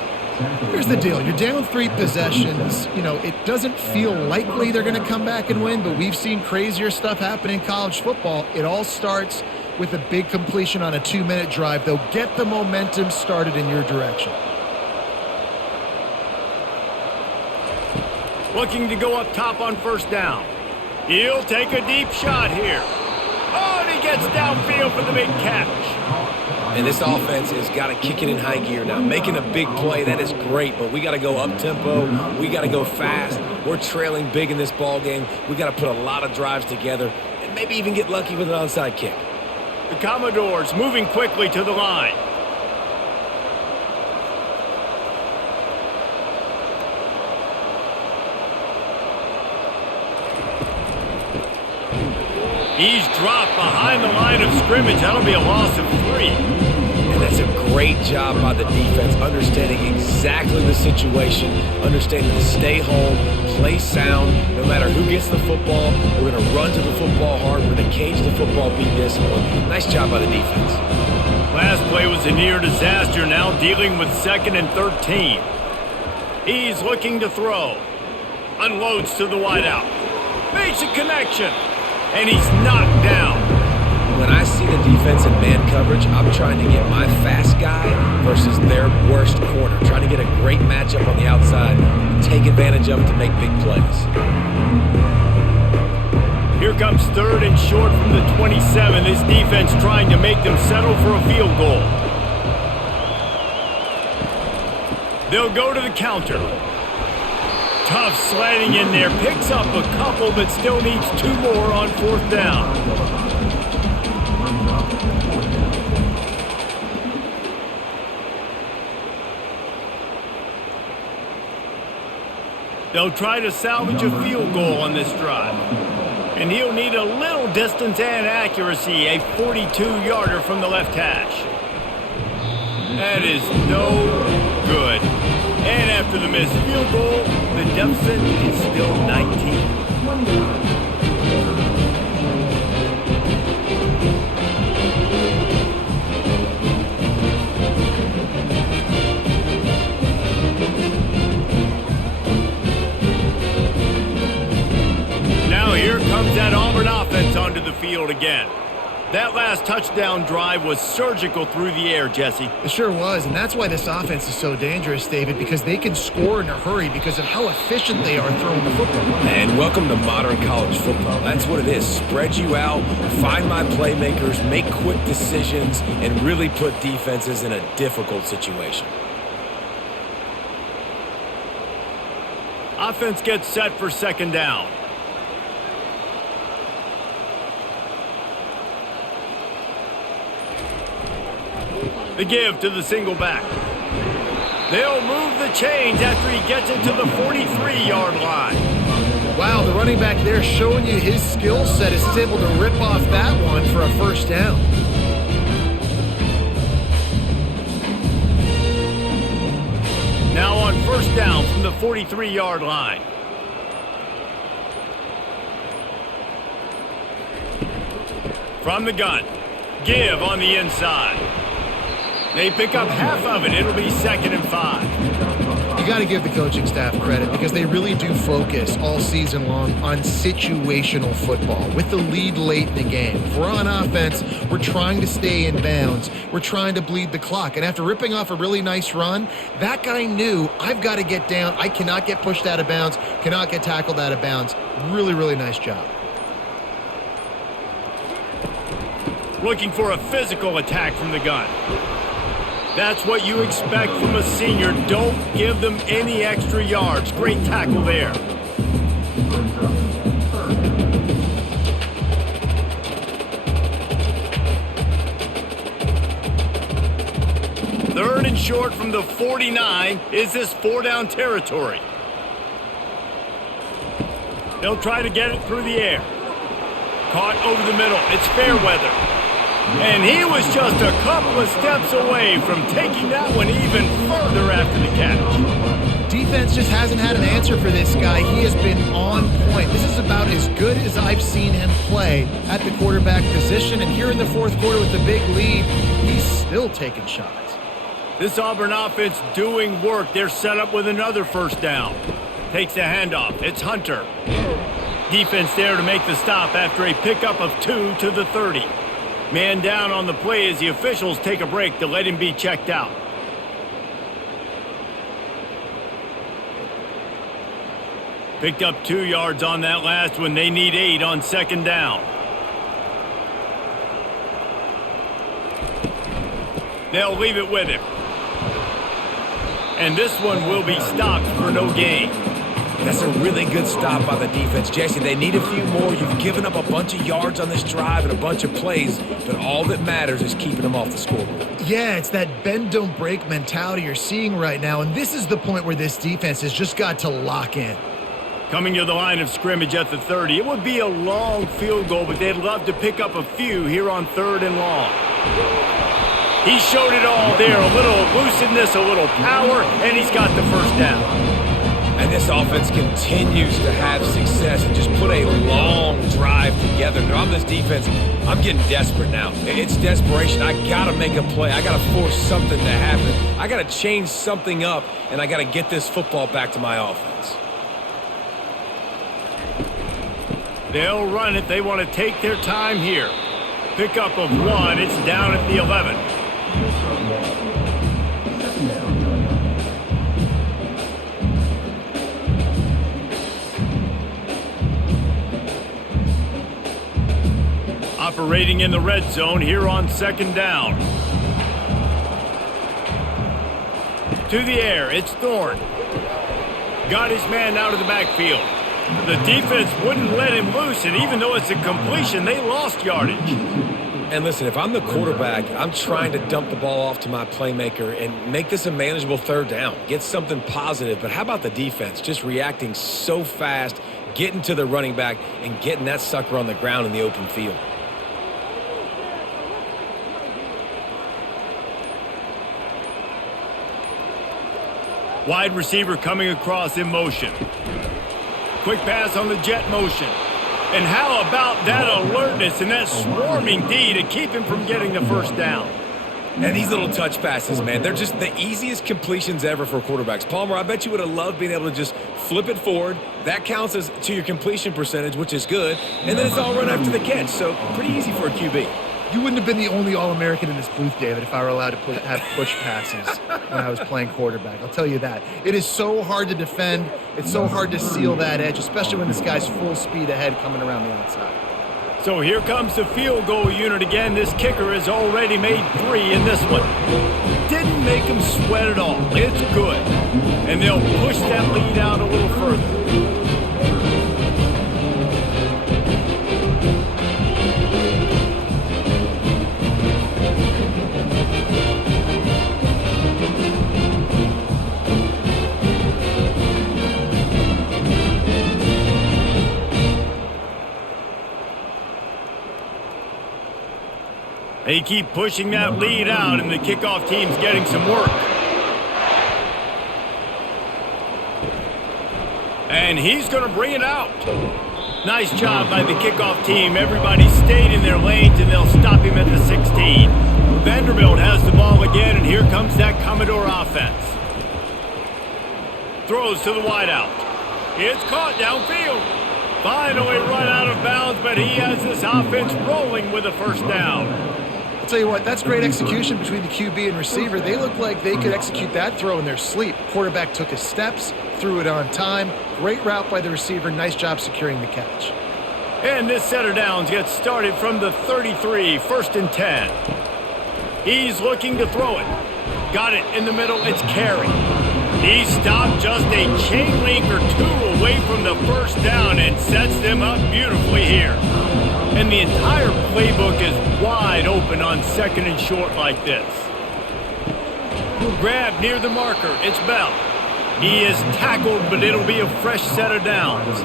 Here's the deal. You're down 3 possessions. You know, it doesn't feel likely they're going to come back and win, but we've seen crazier stuff happen in college football. It all starts with a big completion on a 2-minute drive. They'll get the momentum started in your direction. Looking to go up top on first down. He'll take a deep shot here. Oh, and he gets downfield for the big catch. And this offense has got to kick it in high gear now. Making a big play, that is great, but we got to go up-tempo. We got to go fast. We're trailing big in this ball game. We got to put a lot of drives together and maybe even get lucky with an onside kick. The Commodores moving quickly to the line. He's dropped behind the line of scrimmage. That'll be a loss of 3. And that's a great job by the defense, understanding exactly the situation, understanding to stay home, play sound. No matter who gets the football, we're going to run to the football hard. We're going to cage the football, be disciplined. Nice job by the defense. Last play was a near disaster, now dealing with 2nd and 13. He's looking to throw. Unloads to the wideout. Makes a connection. And he's knocked down. When I see the defense in man coverage, I'm trying to get my fast guy versus their worst corner. Trying to get a great matchup on the outside, take advantage of it to make big plays. Here comes 3rd and short from the 27. This defense trying to make them settle for a field goal. They'll go to the counter. Tough slanting in there. Picks up a couple, but still needs 2 more on 4th down. They'll try to salvage a field goal on this drive. And he'll need a little distance and accuracy, a 42-yarder from the left hash. That is no good. And after the missed field goal, the deficit is still 19. Now offense onto the field again. That last touchdown drive was surgical through the air, Jesse. It sure was, and that's why this offense is so dangerous, David, because they can score in a hurry because of how efficient they are throwing the football. And welcome to modern college football. That's what it is. Spread you out, find my playmakers, make quick decisions, and really put defenses in a difficult situation. Offense gets set for second down. The give to the single back. They'll move the chains after he gets it to the 43-yard line. Wow, the running back there showing you his skill set as he's able to rip off that one for a first down. Now on first down from the 43-yard line. From the gun. Give on the inside. They pick up half of it. It'll be 2nd and 5. You got to give the coaching staff credit because they really do focus all season long on situational football with the lead late in the game. If we're on offense, we're trying to stay in bounds. We're trying to bleed the clock. And after ripping off a really nice run, that guy knew, I've got to get down. I cannot get pushed out of bounds, cannot get tackled out of bounds. Really, really nice job. Looking for a physical attack from the gun. That's what you expect from a senior. Don't give them any extra yards. Great tackle there. Third and short from the 49. Is this 4-down territory? They'll try to get it through the air. Caught over the middle. It's Fairweather. And he was just a couple of steps away from taking that one even further after the catch. Defense just hasn't had an answer for this guy. He has been on point. This is about as good as I've seen him play at the quarterback position. And here in the fourth quarter with the big lead, he's still taking shots. This Auburn offense doing work. They're set up with another first down. Takes the handoff. It's Hunter. Defense there to make the stop after a pickup of 2 to the 30. Man down on the play as the officials take a break to let him be checked out. Picked up 2 yards on that last one. They need 8 on second down. They'll leave it with him. And this one will be stopped for no gain. That's a really good stop by the defense. Jesse, they need a few more. You've given up a bunch of yards on this drive and a bunch of plays, but all that matters is keeping them off the scoreboard. Yeah, it's that bend, don't break mentality you're seeing right now, and this is the point where this defense has just got to lock in. Coming to the line of scrimmage at the 30. It would be a long field goal, but they'd love to pick up a few here on 3rd and long. He showed it all there. A little elusiveness, a little power, and he's got the first down. And this offense continues to have success and just put a long drive together. Now, on this defense, I'm getting desperate now. It's desperation. I got to make a play. I got to force something to happen. I got to change something up, and I got to get this football back to my offense. They'll run it. They want to take their time here. Pickup of 1. It's down at the 11. Operating in the red zone here on second down. To the air, it's Thorne. Got his man out of the backfield. The defense wouldn't let him loose, and even though it's a completion, they lost yardage. And listen, if I'm the quarterback, I'm trying to dump the ball off to my playmaker and make this a manageable 3rd down. Get something positive. But how about the defense? Just reacting so fast, getting to the running back, and getting that sucker on the ground in the open field. Wide receiver coming across in motion. Quick pass on the jet motion. And how about that alertness and that swarming D to keep him from getting the first down? And these little touch passes, man, they're just the easiest completions ever for quarterbacks. Palmer, I bet you would have loved being able to just flip it forward. That counts as to your completion percentage, which is good. And then it's all run after the catch, so pretty easy for a QB. You wouldn't have been the only All-American in this booth, David, if I were allowed to have push passes when I was playing quarterback. I'll tell you that. It is so hard to defend. It's so hard to seal that edge, especially when this guy's full speed ahead coming around the outside. So here comes the field goal unit again. This kicker has already made 3 in this one. Didn't make him sweat at all. It's good. And they'll push that lead out a little further. They keep pushing that lead out, and the kickoff team's getting some work. And he's going to bring it out. Nice job by the kickoff team. Everybody stayed in their lanes, and they'll stop him at the 16. Vanderbilt has the ball again, and here comes that Commodore offense. Throws to the wideout. It's caught downfield. Finally run out of bounds, but he has this offense rolling with a first down. I'll tell you what, that's great execution between the QB and receiver. They look like they could execute that throw in their sleep. Quarterback took his steps, threw it on time. Great route by the receiver. Nice job securing the catch. And this set of downs gets started from the 33, 1st and 10. He's looking to throw it. Got it in the middle. It's Carey. He stopped just a chain link or 2 away from the first down and sets them up beautifully here. And the entire playbook is wide open on 2nd and short like this. Grab near the marker. It's Bell. He is tackled, but it'll be a fresh set of downs.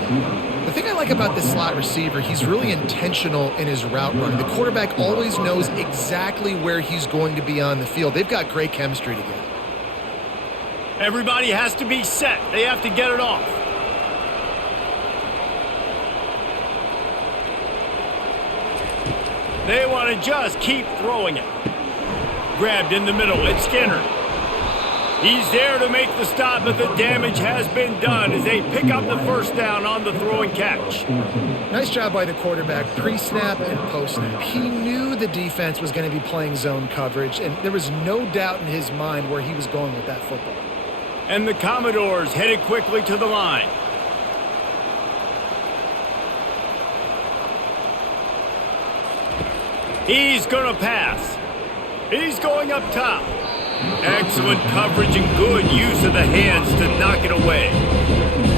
The thing I like about this slot receiver, he's really intentional in his route running. The quarterback always knows exactly where he's going to be on the field. They've got great chemistry together. Everybody has to be set. They have to get it off. They want to just keep throwing it. Grabbed in the middle. It's Skinner. He's there to make the stop, but the damage has been done as they pick up the first down on the throw and catch. Nice job by the quarterback, pre-snap and post-snap. He knew the defense was going to be playing zone coverage, and there was no doubt in his mind where he was going with that football. And the Commodores headed quickly to the line. He's going to pass. He's going up top. Excellent coverage and good use of the hands to knock it away.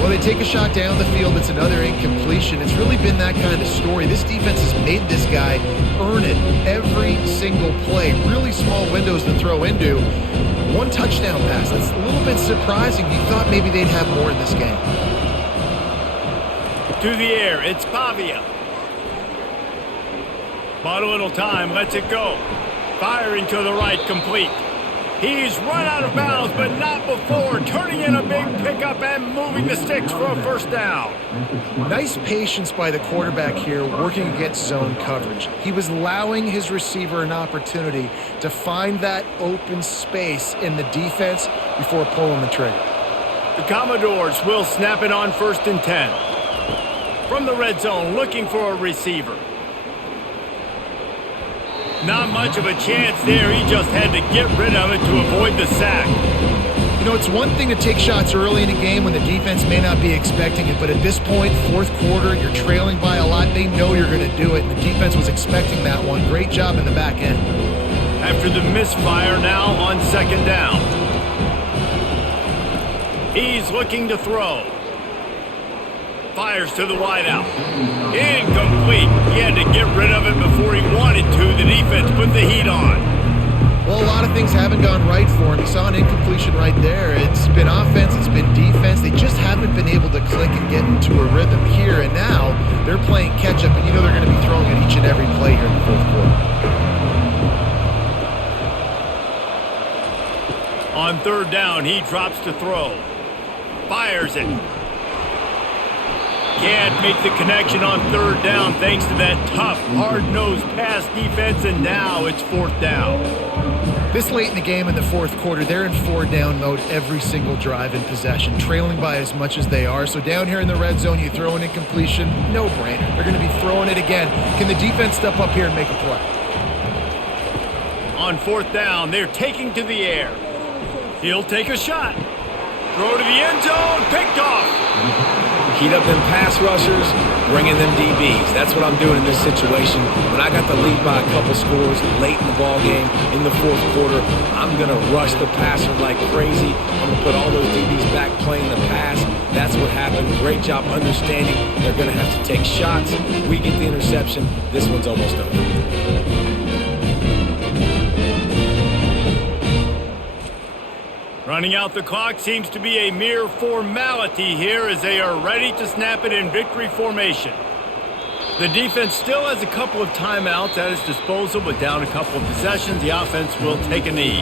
Well, they take a shot down the field. It's another incompletion. It's really been that kind of story. This defense has made this guy earn it every single play. Really small windows to throw into. 1 touchdown pass. That's a little bit surprising. You thought maybe they'd have more in this game. To the air, it's Pavia. Bought a little time, lets it go. Firing to the right, complete. He's run out of bounds, but not before. Turning in a big pickup and moving the sticks for a first down. Nice patience by the quarterback here working against zone coverage. He was allowing his receiver an opportunity to find that open space in the defense before pulling the trigger. The Commodores will snap it on 1st and 10. From the red zone, looking for a receiver. Not much of a chance there. He just had to get rid of it to avoid the sack. You know, it's one thing to take shots early in a game when the defense may not be expecting it, but at this point, 4th quarter, you're trailing by a lot. They know you're going to do it, and the defense was expecting that one. Great job in the back end. After the misfire now on 2nd down. He's looking to throw. Fires to the wideout. Incomplete. He had to get rid of it before he wanted to. The defense put the heat on. Well, a lot of things haven't gone right for him. He saw an incompletion right there. It's been offense, it's been defense. They just haven't been able to click and get into a rhythm here. And now they're playing catch-up, and you know they're going to be throwing it each and every play here in the 4th quarter. On 3rd down, he drops to throw. Fires it. Can't make the connection on 3rd down thanks to that tough, hard-nosed pass defense, and now it's 4th down. This late in the game in the fourth quarter, they're in 4-down mode every single drive in possession, trailing by as much as they are. So down here in the red zone, you throw an incompletion, no-brainer. They're going to be throwing it again. Can the defense step up here and make a play? On fourth down, they're taking to the air. He'll take a shot. Throw to the end zone, picked off. Heat up them pass rushers, bring in them DBs. That's what I'm doing in this situation. When I got the lead by a couple scores late in the ball game, in the fourth quarter, I'm going to rush the passer like crazy. I'm going to put all those DBs back playing the pass. That's what happened. Great job understanding they're going to have to take shots. We get the interception. This one's almost over. Running out the clock seems to be a mere formality here as they are ready to snap it in victory formation. The defense still has a couple of timeouts at its disposal, but down a couple of possessions, the offense will take a knee.